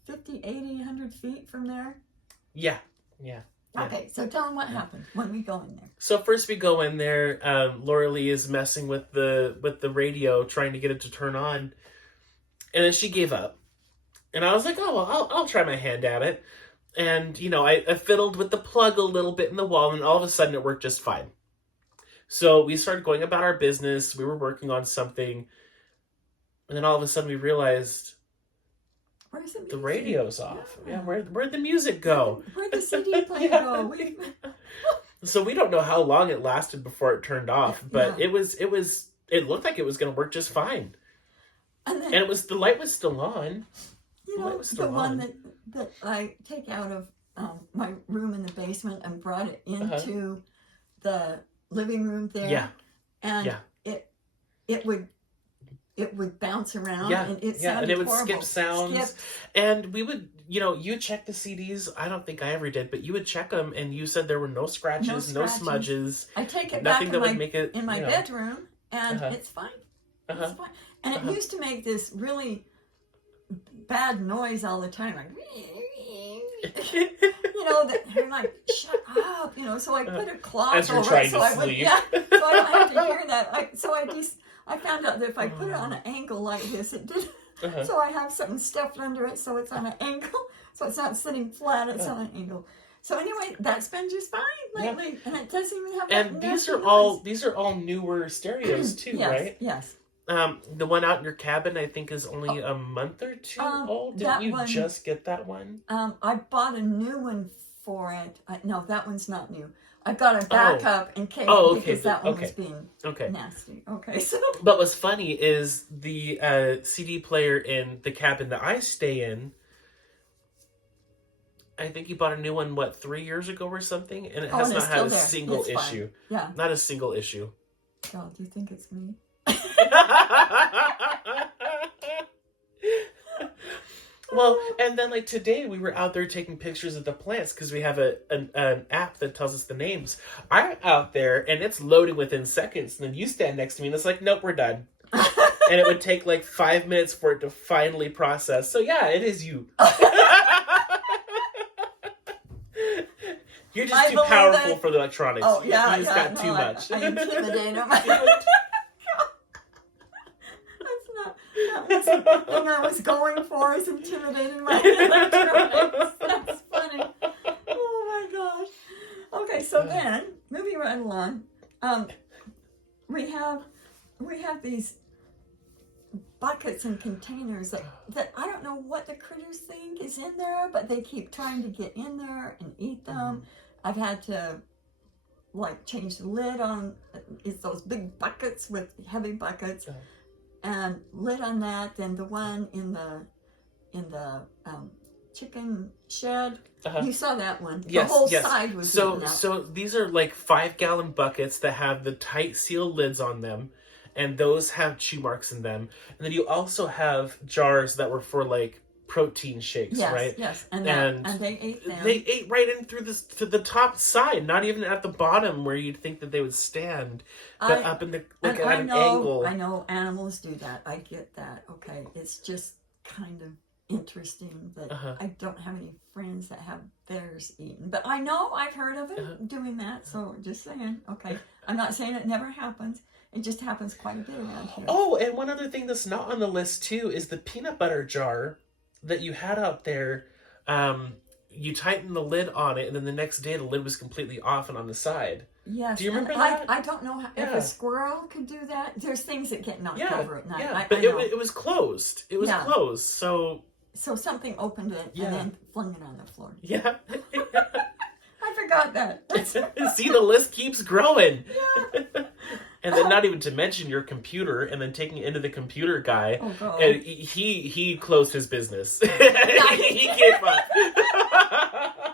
50, 80, 100 feet from there. Yeah. Okay, so tell them what happened when we go in there. So first we go in there. Laura Lee is messing with the radio, trying to get it to turn on, and then she gave up. And I was like, oh, well, I'll try my hand at it. And, you know, I fiddled with the plug a little bit in the wall, and all of a sudden it worked just fine. So we started going about our business. We were working on something. And then all of a sudden we realized where's the radio's off. Yeah, where'd the music go? Where'd the CD player go? So we don't know how long it lasted before it turned off, but it looked like it was going to work just fine. And the light was still on. You know, the one that I take out of my room in the basement and brought it into the living room there. Yeah. And it would bounce around. Yeah. And it would horrible. skip sounds. And we would, you know, you check the CDs. I don't think I ever did, but you would check them, and you said there were no scratches, no smudges. I take it nothing back that would make it in my bedroom, and it's fine. It's fine. And it used to make this really bad noise all the time, like, you know, that you're like, shut up, you know. So I put a cloth as you're over trying it, so to I would, sleep. so I don't have to hear that. I found out that if I put it on an angle like this, it did. So I have something stuffed under it, so it's on an angle, so it's not sitting flat. It's on an angle. So anyway, that's been just fine lately, and it doesn't even have. And these are all newer stereos too, right? Yes. The one out in your cabin, I think, is only a month or two old. Didn't you just get that one? I bought a new one for it. No, that one's not new. I got a backup in case because that one was being nasty. Okay, so. But what's funny is the CD player in the cabin that I stay in. I think you bought a new one, 3 years ago or something? And it has not had a single issue. Yeah. Not a single issue. God, do you think it's me? Well, and then today we were out there taking pictures of the plants because we have an app that tells us the names. I'm out there and it's loading within seconds, and then you stand next to me and it's like, nope, we're done. And it would take 5 minutes for it to finally process. So yeah, it is you. You're just too powerful for the electronics. Oh yeah, you just got too much. I intimidate them. That's not the thing I was going for, is intimidating my electronics. That's funny. Oh my gosh. Okay, so then moving right along, we have these buckets and containers that I don't know what the critters think is in there, but they keep trying to get in there and eat them. I've had to change the lid on. It's those big buckets with heavy buckets. And lid on that, then the one in the chicken shed. Uh-huh. You saw that one. Yes, the whole yes. side was So eaten out. so these are like 5-gallon buckets that have the tight seal lids on them, and those have chew marks in them. And then you also have jars that were for like protein shakes, Yes, right? yes, and they ate them. They ate right in through this to the top side, not even at the bottom where you'd think that they would stand, but up in the like at an angle. I know animals do that. I get that. Okay, it's just kind of interesting that I don't have any friends that have theirs eaten, but I know I've heard of it doing that. So just saying. Okay, I'm not saying it never happens. It just happens quite a bit around here. Oh, and one other thing that's not on the list too is the peanut butter jar that you had out there. You tightened the lid on it, and then the next day the lid was completely off and on the side. Yes. Do you remember that? I don't know if a squirrel could do that. There's things that get knocked over at night. Yeah, but it was closed. It was closed, so something opened it and then flung it on the floor. Yeah. I forgot that. See, the list keeps growing. Yeah. And then not even to mention your computer, and then taking it into the computer guy. Oh, God. And he closed his business. He gave up.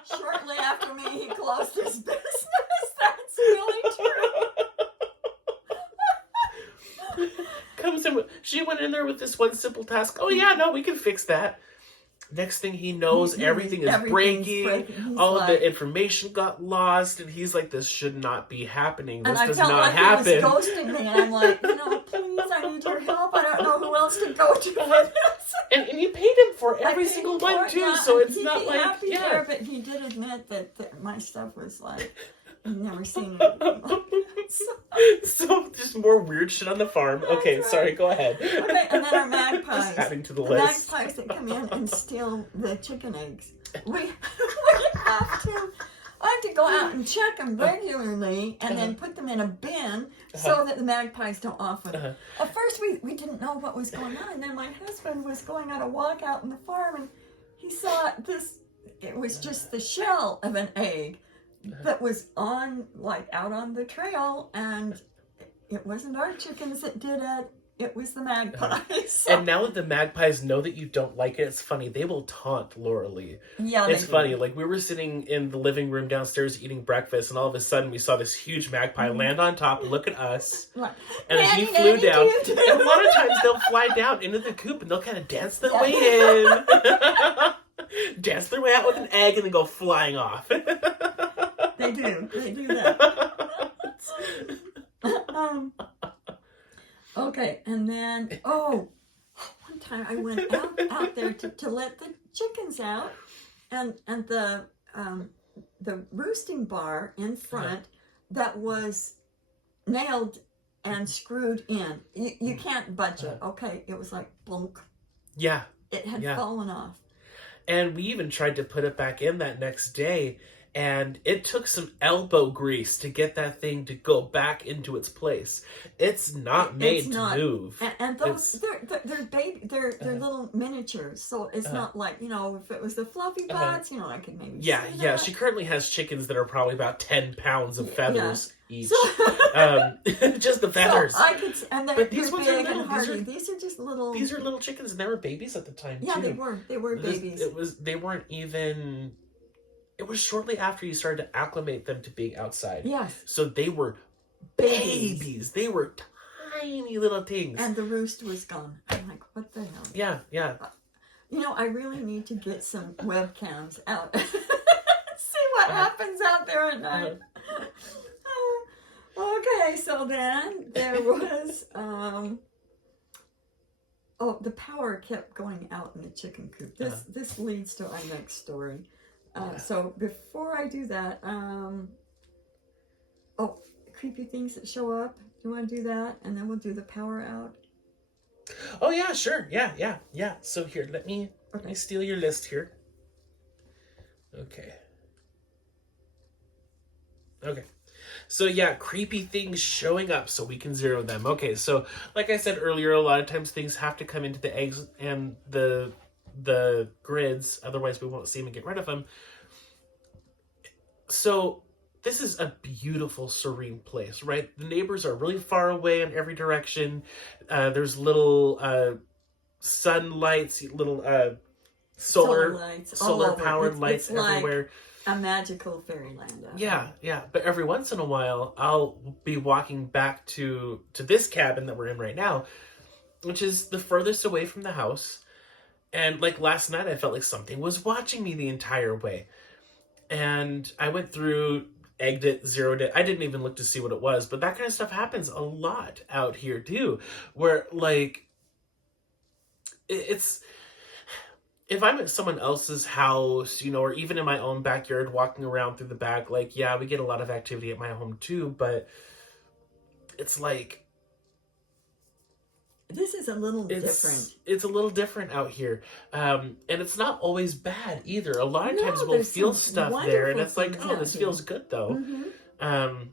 Shortly after me, he closed his business. That's really true. Comes in. She went in there with this one simple task. Oh yeah, no, we can fix that. Next thing he knows, everything's breaking. All of the information got lost, and he's like, "This should not be happening. This does not happen." He was ghosting me, and I'm like, please, I need your help. I don't know who else to go to for this. And you paid him for every single one too, so it's not like there, but he did admit that my stuff was like, I've never seen it. So just more weird shit on the farm. Okay, sorry, go ahead. Okay, and then our magpies. Just adding to the list. Magpies that come in and steal the chicken eggs. I have to go out and check them regularly and then put them in a bin so that the magpies don't off them. At first we didn't know what was going on, and then my husband was going on a walk out in the farm, and he saw this. It was just the shell of an egg that was out on the trail, and it wasn't our chickens that did it. It was the magpies. And now that the magpies know that you don't like it, it's funny. They will taunt Laura Lee. Yeah, it's funny. Like, we were sitting in the living room downstairs eating breakfast, and all of a sudden we saw this huge magpie land on top, look at us, and then he flew down. And a lot of times they'll fly down into the coop, and they'll kind of dance their way in, dance their way out with an egg, and then go flying off. They do that. Okay, and then, one time I went out there to let the chickens out, and the roosting bar in front that was nailed and screwed in. You can't budge it, okay? It was like blunk. Yeah. It had fallen off. And we even tried to put it back in that next day, and it took some elbow grease to get that thing to go back into its place. It's not made to move. And those they're little miniatures, so it's not like, if it was the fluffy pots, I could maybe yeah. that. She currently has chickens that are probably about 10 pounds of feathers each. Just the feathers. So I could, and but these ones are little. These are just little. These are little chickens, and they were babies at the time. Yeah, too. they were babies. They weren't even. It was shortly after you started to acclimate them to being outside. Yes. So they were babies. They were tiny little things. And the roost was gone. I'm like, what the hell? Yeah, yeah. I really need to get some webcams out. See what happens out there at night. Okay, so then there was... the power kept going out in the chicken coop. This leads to our next story. So before I do that, creepy things that show up. Do you want to do that? And then we'll do the power out. Oh yeah, sure. Yeah. So here, let me steal your list here. Okay. So yeah, creepy things showing up so we can zero them. Okay, so like I said earlier, a lot of times things have to come into the eggs and the grids, otherwise we won't see them and get rid of them. So this is a beautiful, serene place, right? The neighbors are really far away in every direction. There's little sunlights, little solar lights, all solar over. powered lights it's everywhere. Like a magical fairyland. Yeah. But every once in a while, I'll be walking back to this cabin that we're in right now, which is the furthest away from the house. And like last night, I felt like something was watching me the entire way. And I went through, egged it, zeroed it. I didn't even look to see what it was, but that kind of stuff happens a lot out here too, where like it's, if I'm at someone else's house, you know, or even in my own backyard walking around through the back, like, yeah, we get a lot of activity at my home too, but it's like, this is a little different. It's a little different out here. And it's not always bad either. A lot of times we'll feel stuff there and it's like, oh, this feels good though. And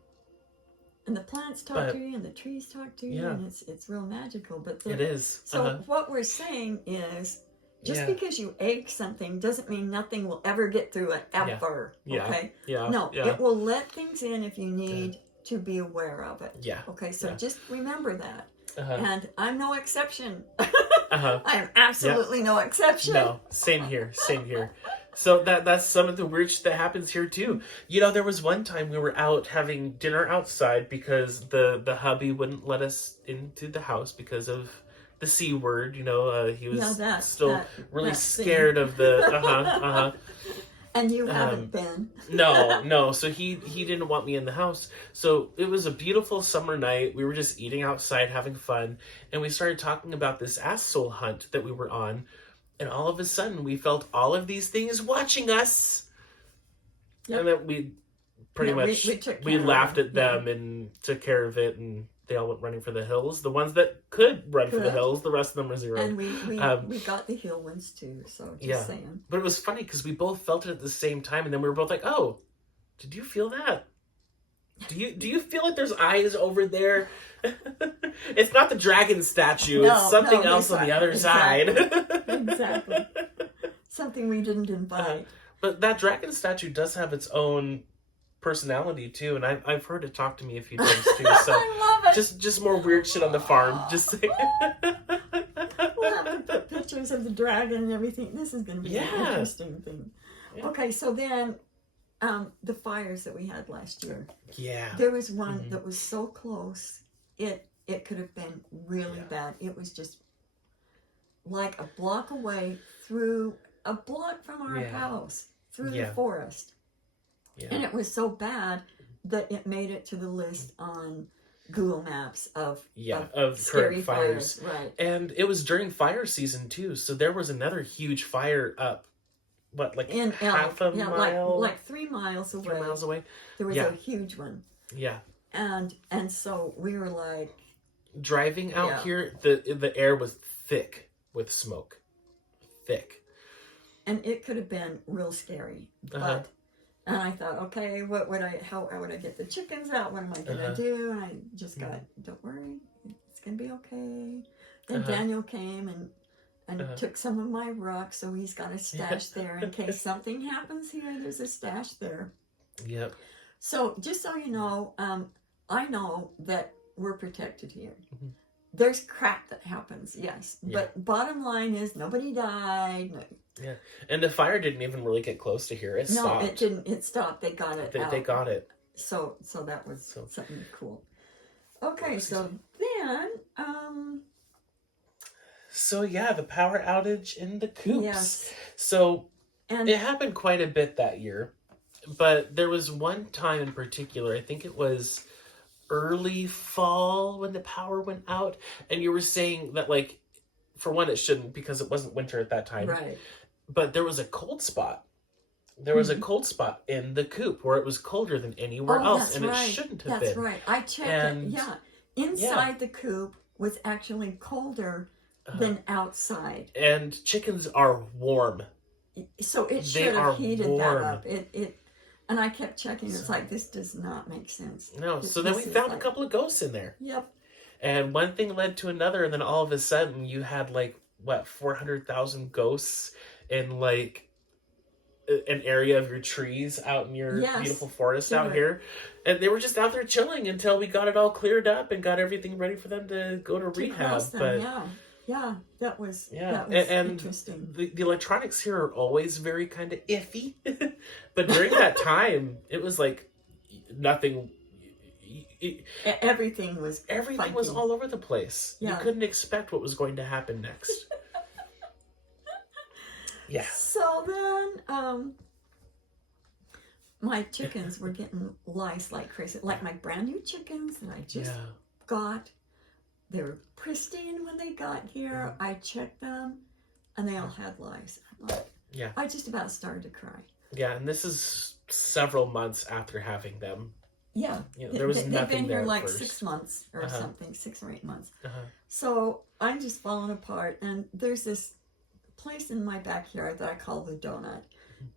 the plants talk to you and the trees talk to you, and it's real magical. But it is. So what we're saying is, just because you egg something doesn't mean nothing will ever get through it, ever. Okay? No, it will let things in if you need to be aware of it. Okay, so just remember that. And I'm no exception. I am absolutely no exception. No, same here. So that's some of the weird shit that happens here too. You know, there was one time we were out having dinner outside because the hubby wouldn't let us into the house because of the C word. You know, he was still really scared of the And you haven't been. No. So he didn't want me in the house. So it was a beautiful summer night. We were just eating outside, having fun. And we started talking about this asshole hunt that we were on. And all of a sudden, we felt all of these things watching us. And then we pretty much, we laughed at them and took care of it. And they all went running for the hills. The ones that could run for the hills, the rest of them were zero. And we got the hill ones too, so just saying. But it was funny because we both felt it at the same time, and then we were both like, oh, did you feel that? Do you feel like there's eyes over there? It's not the dragon statue, it's something else on the other side. Exactly. Something we didn't invite. But that dragon statue does have its own personality too, and I've heard it talk to me a few times too. So I love it. Just more weird shit on the farm. Just we'll have to put pictures of the dragon and everything. This is going to be an interesting thing. Okay, so then the fires that we had last year. There was one that was so close. It could have been really bad. It was just like a block away, through a block from our house, through the forest. And it was so bad that it made it to the list on Google Maps of scary fires. Right. And it was during fire season too, so there was another huge fire up, half a mile? Like 3 miles away. 3 miles away. There was a huge one. Yeah. And so we were like... Driving out here, the air was thick with smoke. Thick. And it could have been real scary. But... And I thought, okay, how would I get the chickens out? What am I going to do? And I just got, don't worry, it's going to be okay. Then Daniel came and took some of my rocks, so he's got a stash there in case something happens here. There's a stash there. Yep. So just so you know, I know that we're protected here. There's crap that happens, yes. But bottom line is nobody died. Yeah. And the fire didn't even really get close to here. It stopped. No, it didn't. It stopped. They got it out. They got it. So that was something cool. Okay, so then... So yeah, the power outage in the coops. Yes. So it happened quite a bit that year. But there was one time in particular, I think it was... early fall when the power went out, and you were saying that, like, for one, it shouldn't because it wasn't winter at that time, right? But there was a cold spot. There was a cold spot in the coop where it was colder than anywhere else, and it shouldn't have been. That's right. I checked it. Yeah, inside the coop was actually colder than outside. And chickens are warm, so it should have heated that up. And I kept checking. It's like, this does not make sense. No. So then we found a couple of ghosts in there. Yep. And one thing led to another, and then all of a sudden you had 400,000 ghosts in an area of your trees out in your beautiful forest out here. And they were just out there chilling until we got it all cleared up and got everything ready for them to go to rehab. Yeah, that was and interesting. The electronics here are always very kind of iffy, but during that time, it was like nothing. Everything was all over the place. Yeah. You couldn't expect what was going to happen next. Yeah. So then, my chickens were getting lice like crazy. Like my brand new chickens that I just got. They were pristine when they got here. I checked them, and they all had lice. I'm like, I just about started to cry. Yeah, and this is several months after having them. Yeah, there was nothing. They've been here there like first. 6 months or something, 6 or 8 months. So I'm just falling apart, and there's this place in my backyard that I call the Doughnut,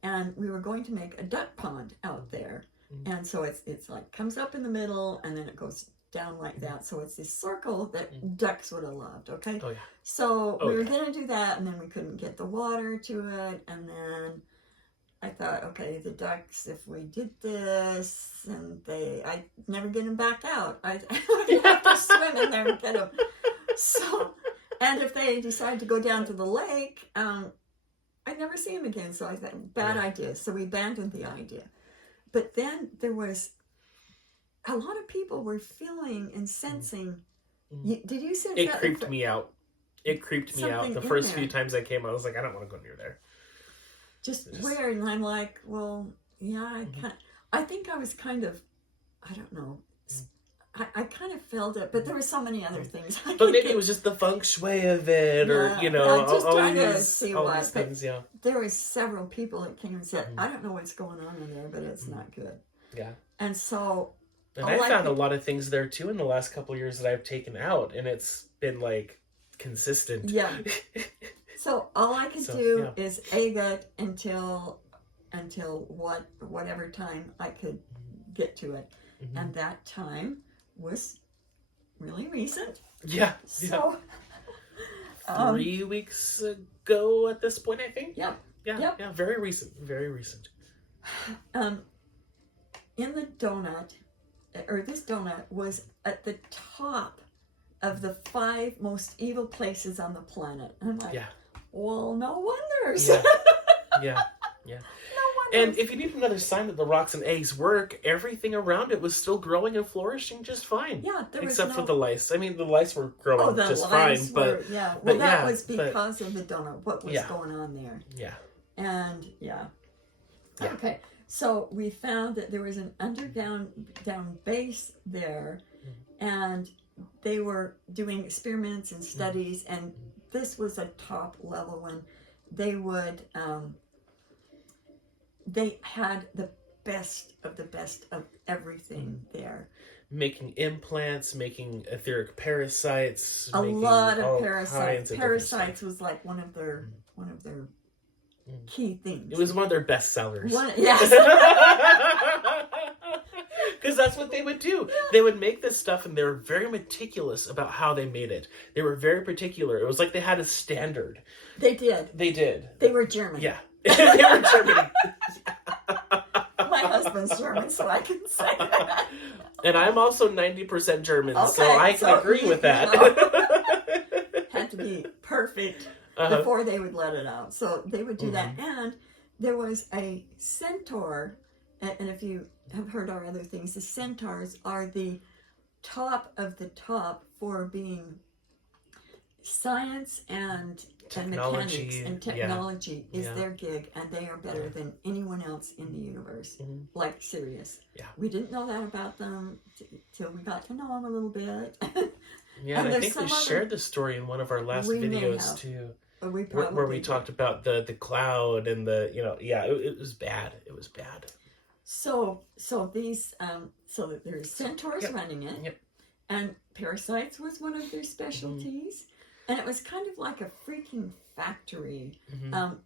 and we were going to make a duck pond out there, and so it's like comes up in the middle, and then it goes down like that. So it's this circle that ducks would have loved. Okay. Oh yeah. So we were gonna do that, and then we couldn't get the water to it, and then I thought, okay, the ducks, if we did this, and I never get them back out. I have to swim in there and get them. So, and if they decide to go down to the lake, I'd never see them again. So I thought, bad idea. So we abandoned the idea. But then there was a lot of people were feeling and sensing. Did you sense that? It creeped me out. It creeped me out. The first few times I came, I was like, I don't want to go near there. Just weird. And I'm like, well, yeah, I think I was kind of, I don't know. I kind of felt it, but there were so many other things. But maybe it was just the feng shui of it, or just all trying these, to see all what. these things. Yeah, there were several people that came and said, "I don't know what's going on in there, but it's not good." Yeah, and so, and I found a lot of things there too in the last couple of years that I've taken out, and it's been like consistent. Yeah. So all I could do is egg it until whatever time I could get to it, and that time was really recent. Yeah. So 3 weeks ago at this point, I think. Yeah. Yeah. Very recent. Very recent. In the donut, or this donut was at the top of the 5 most evil places on the planet. And I'm like, well, no wonders. Yeah. And if you need another sign that the rocks and eggs work, everything around it was still growing and flourishing just fine. Yeah, except for the lice. I mean, the lice were growing just fine, but that was because of the donut. What was going on there? Yeah. And okay. So we found that there was an underground base there, and they were doing experiments and studies, and this was a top level one. They would. They had the best of everything there. Making implants, making etheric parasites. A lot of parasites. Parasites was like one of their key things. It was one of their best sellers. Yes. Because that's what they would do. They would make this stuff, and they were very meticulous about how they made it. They were very particular. It was like they had a standard. They did. They were German. Yeah. They were German. My husband's German, so I can say that. And I'm also 90% German, so I can agree with that. Had to be perfect before they would let it out. So they would do that. And there was a centaur, and if you have heard our other things, the centaurs are the top of the top for being science and mechanics and technology is their gig, and they are better than anyone else in the universe. Like, serious. Yeah. We didn't know that about them till we got to know them a little bit. And I think we shared the story in one of our last videos too. Where we talked about the cloud and it was bad. It was bad. So these so there's centaurs running it, and parasites was one of their specialties. And it was kind of like a freaking factory.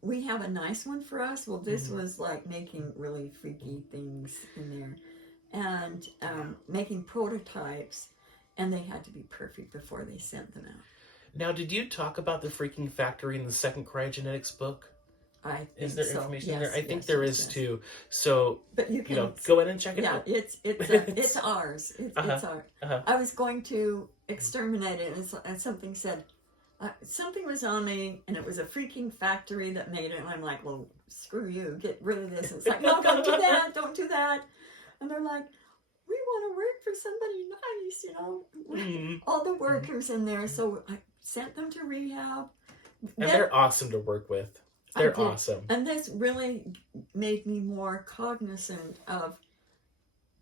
We have a nice one for us. Well, this was like making really freaky things in there. And making prototypes. And they had to be perfect before they sent them out. Now, did you talk about the freaking factory in the second cryogenetics book? I think is there so. Information in there? I think there is too. So, but you can go in and check it out. Yeah, it's ours. It's ours. I was going to exterminate it, and something said, something was on me, and it was a freaking factory that made it. And I'm like, well, screw you, get rid of this. And it's like, no, don't do that, don't do that. And they're like, we want to work for somebody nice, you know. All the workers in there. So I sent them to rehab. And they're awesome to work with. They're awesome. And this really made me more cognizant of,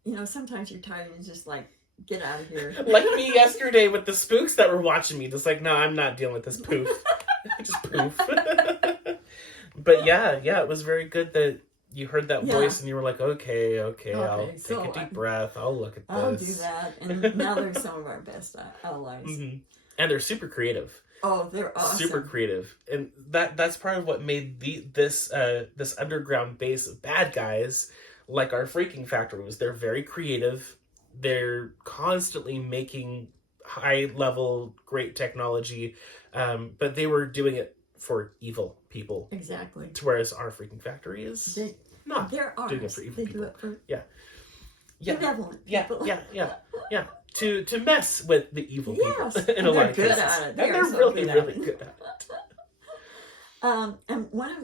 you know, sometimes you're tired and just like, get out of here. Like me yesterday with the spooks that were watching me. Just like, no, I'm not dealing with this poof. Just poof. But yeah, it was very good that you heard that voice and you were like, okay, I'll take a deep breath. I'll look at this. I'll do that. And now they're some of our best allies. Mm-hmm. And they're super creative. Oh, they're awesome. Super creative. And that's part of what made this underground base of bad guys like our freaking factory was they're very creative. They're constantly making high-level, great technology, but they were doing it for evil people. Exactly. Whereas our freaking factory is doing it for evil people. Do it for benevolent people. Yeah. To mess with the evil people. In a lot of good cases. at it. And they're really good at it. And one of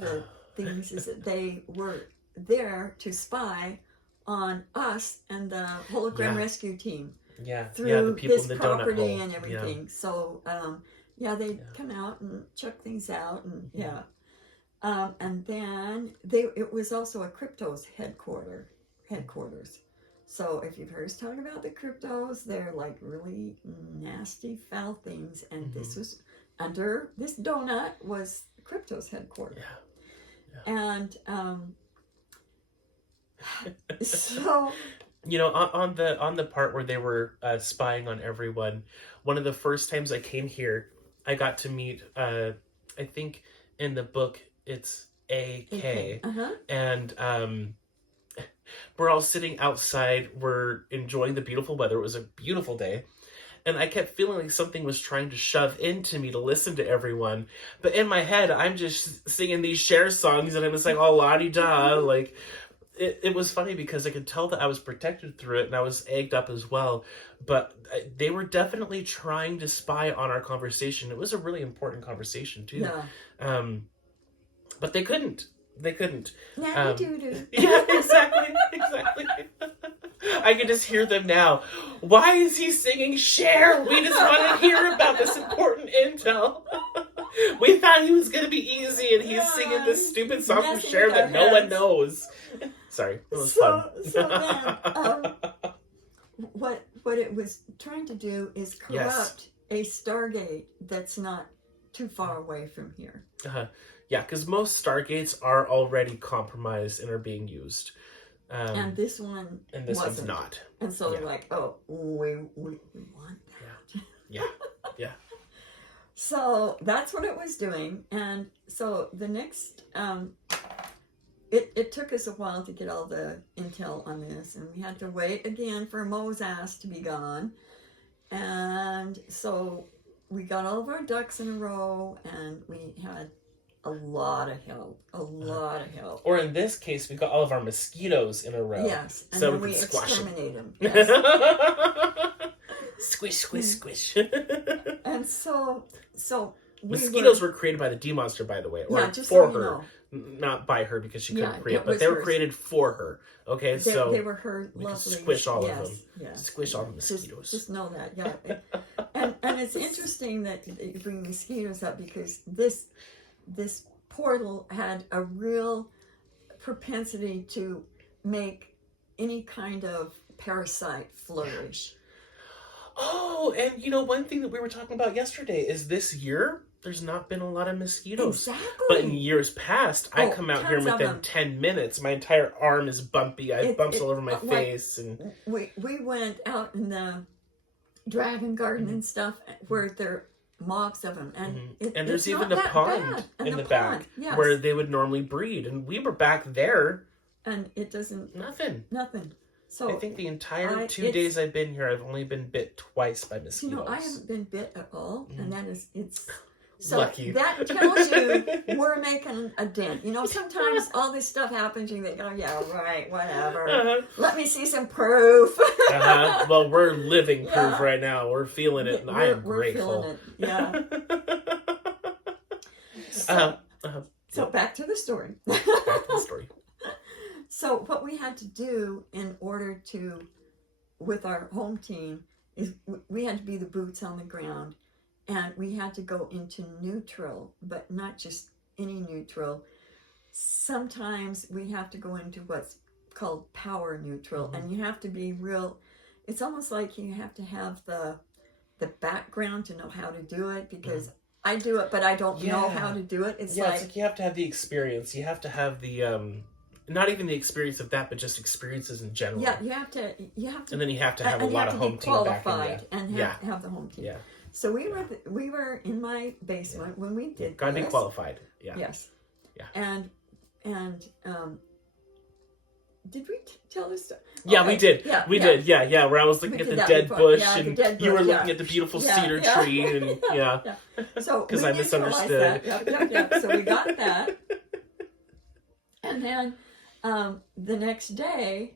the things is that they were there to spy on us and the hologram rescue team. Yeah, through the people this in the property donut hole. and everything. So, they'd come out and check things out, and and then it was also a cryptos headquarters. So if you've heard us talk about the cryptos, they're like really nasty, foul things, and this was under this donut was cryptos headquarters. And so, you know, on the part where they were spying on everyone, one of the first times I came here, I got to meet, I think in the book it's AK. And we're all sitting outside, we're enjoying the beautiful weather. It was a beautiful day. And I kept feeling like something was trying to shove into me to listen to everyone. But in my head, I'm just singing these Cher songs, and I'm just like, oh, la-di-da, like... It was funny because I could tell that I was protected through it and I was egged up as well. But they were definitely trying to spy on our conversation. It was a really important conversation too. Yeah. But they couldn't. Now do. Yeah, exactly. I can just hear them now. Why is he singing Cher? We just want to hear about this important intel. We thought he was going to be easy, and he's singing this stupid song from Cher that no one knows. Sorry, it was fun. So then, what it was trying to do is corrupt a Stargate that's not too far away from here. Yeah, because most Stargates are already compromised and are being used. And this one and this wasn't. One's not. And so they're like, oh, we want that. Yeah. So that's what it was doing. And so the next, it took us a while to get all the intel on this. And we had to wait again for Mo's ass to be gone. And so we got all of our ducks in a row, and we had a lot of help. Or in this case, we got all of our mosquitoes in a row. Yes, and so then we could exterminate them. Yes. Squish. And so mosquitoes were created by the D-Monster, by the way, or just for so her. Not by her because she couldn't create, it but they were hers. created for her. Okay, so they were her we lovely. could squish all of them. Yes. Squish all the mosquitoes. Just know that, yeah. and it's interesting that you bring mosquitoes up because this portal had a real propensity to make any kind of parasite flourish. Oh, and you know, one thing that we were talking about yesterday is this year, there's not been a lot of mosquitoes. Exactly. But in years past, I come out here within 10 minutes. My entire arm is bumpy. I have bumps all over my face. And we went out in the Dragon Garden and stuff where there are mobs of them. And there's even a pond in the back where they would normally breed. And we were back there. And it doesn't... Nothing. So I think the entire 2 days I've been here, I've only been bit twice by mosquitoes. I haven't been bit at all, and that is So Lucky. that tells you we're making a dent. You know, sometimes all this stuff happens and you think, oh, yeah, right, whatever. Uh-huh. Let me see some proof. Uh-huh. Well, we're living proof right now. We're feeling it, and I am we're grateful. Feeling it. Yeah. So back to the story. Back to the story. So what we had to do in order to, with our home team, is we had to be the boots on the ground. And we had to go into neutral, but not just any neutral. Sometimes we have to go into what's called power neutral, and you have to be real. It's almost like you have to have the background to know how to do it, because I do it, but I don't know how to do it. It's like you have to have the experience. You have to have the not even the experience of that, but just experiences in general. Yeah, you have to, and then you have to have a lot of home team qualified and have the home team. Yeah. So we were in my basement when we did. Gotta be qualified. Yeah. Yes. Yeah. And did we tell this story? Yeah, Okay. we did. Yeah, we did. Yeah. Where I was looking at the dead bush, and you were looking at the beautiful cedar tree, and So because I misunderstood. Yeah. So we got that, and then the next day,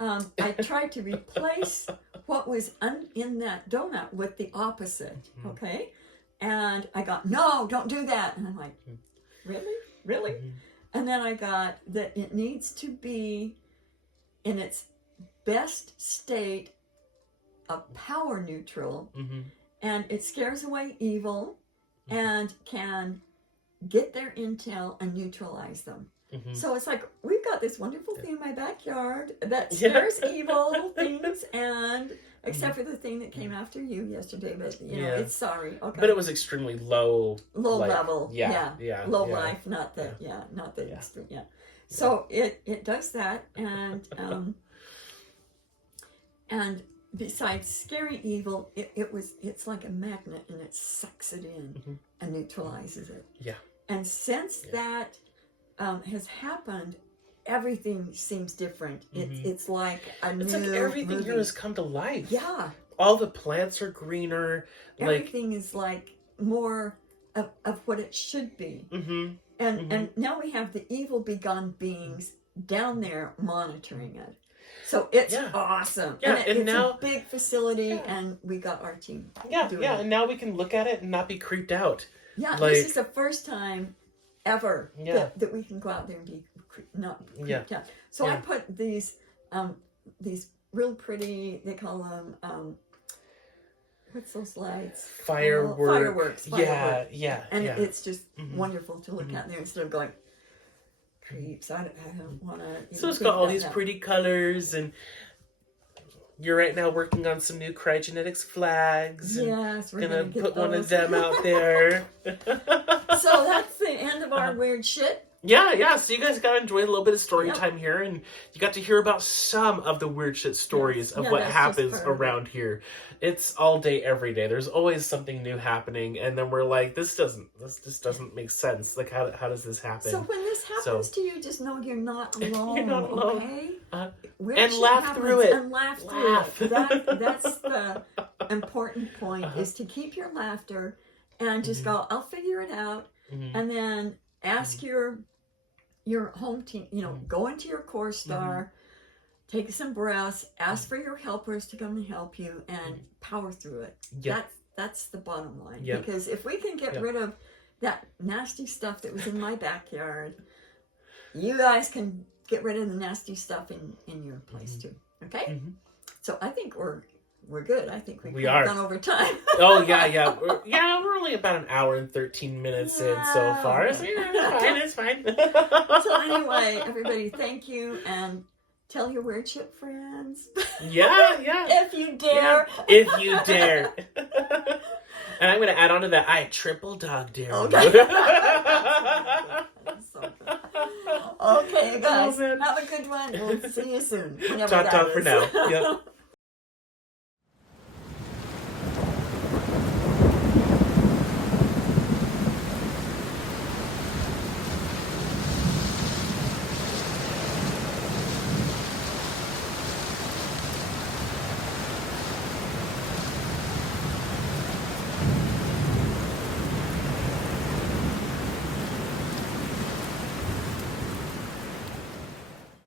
I tried to replace what was in that donut with the opposite. Okay, and I got, no, don't do that, and I'm like, really? And then I got that it needs to be in its best state of power neutral, and it scares away evil and can get their intel and neutralize them. So it's like, we've got this wonderful thing in my backyard that scares evil things, and except for the thing that came after you yesterday, but you know, it's sorry. Okay. But it was extremely low level. Low yeah. life, not the extreme. Yeah. So it does that, and besides scaring evil, it's like a magnet, and it sucks it in and neutralizes it. Yeah. And since that has happened, everything seems different. It's like it's like everything movie. here has come to life. Yeah. All the plants are greener. Everything is like more of what it should be. And now we have the evil begone beings down there monitoring it. So it's awesome. Yeah, and it's now a big facility, and we got our team. Doing it. And now we can look at it and not be creeped out. Yeah, this is the first time ever that we can go out there and be not creeped out. So I put these real pretty, they call them what's those lights? Fireworks. Yeah. And it's just wonderful to look at there instead of going, creeps. I don't want to. So it's got all these pretty colors, and you're right now working on some new cryogenetics flags. Yes, we're gonna put one of them out there. So that's the end of our weird shit. Yeah. So you guys got to enjoy a little bit of story time here, and you got to hear about some of the weird shit stories of what happens around here. It's all day, every day. There's always something new happening, and then we're like, this just doesn't make sense. Like, how does this happen? So when this happens to you, just know you're not alone. You're not alone. Okay? And laugh through it. And laugh through it. That's the important point, is to keep your laughter and just go, I'll figure it out, and then ask your home team, go into your core star, take some breaths, ask for your helpers to come and help you, and power through it. That's the bottom line. Because if we can get rid of that nasty stuff that was in my backyard, you guys can get rid of the nasty stuff in your place too. Okay? So I think we're good. I think we've gone over time. Oh, yeah. We're only about an hour and 13 minutes in so far. So it's fine. So anyway, everybody, thank you, and tell your weird shit friends. Yeah. If you dare. Yeah, if you dare. And I'm going to add on to that, I triple dog dare. Okay. Okay, guys. Have a good one. We'll see you soon. Talk for now. Yep.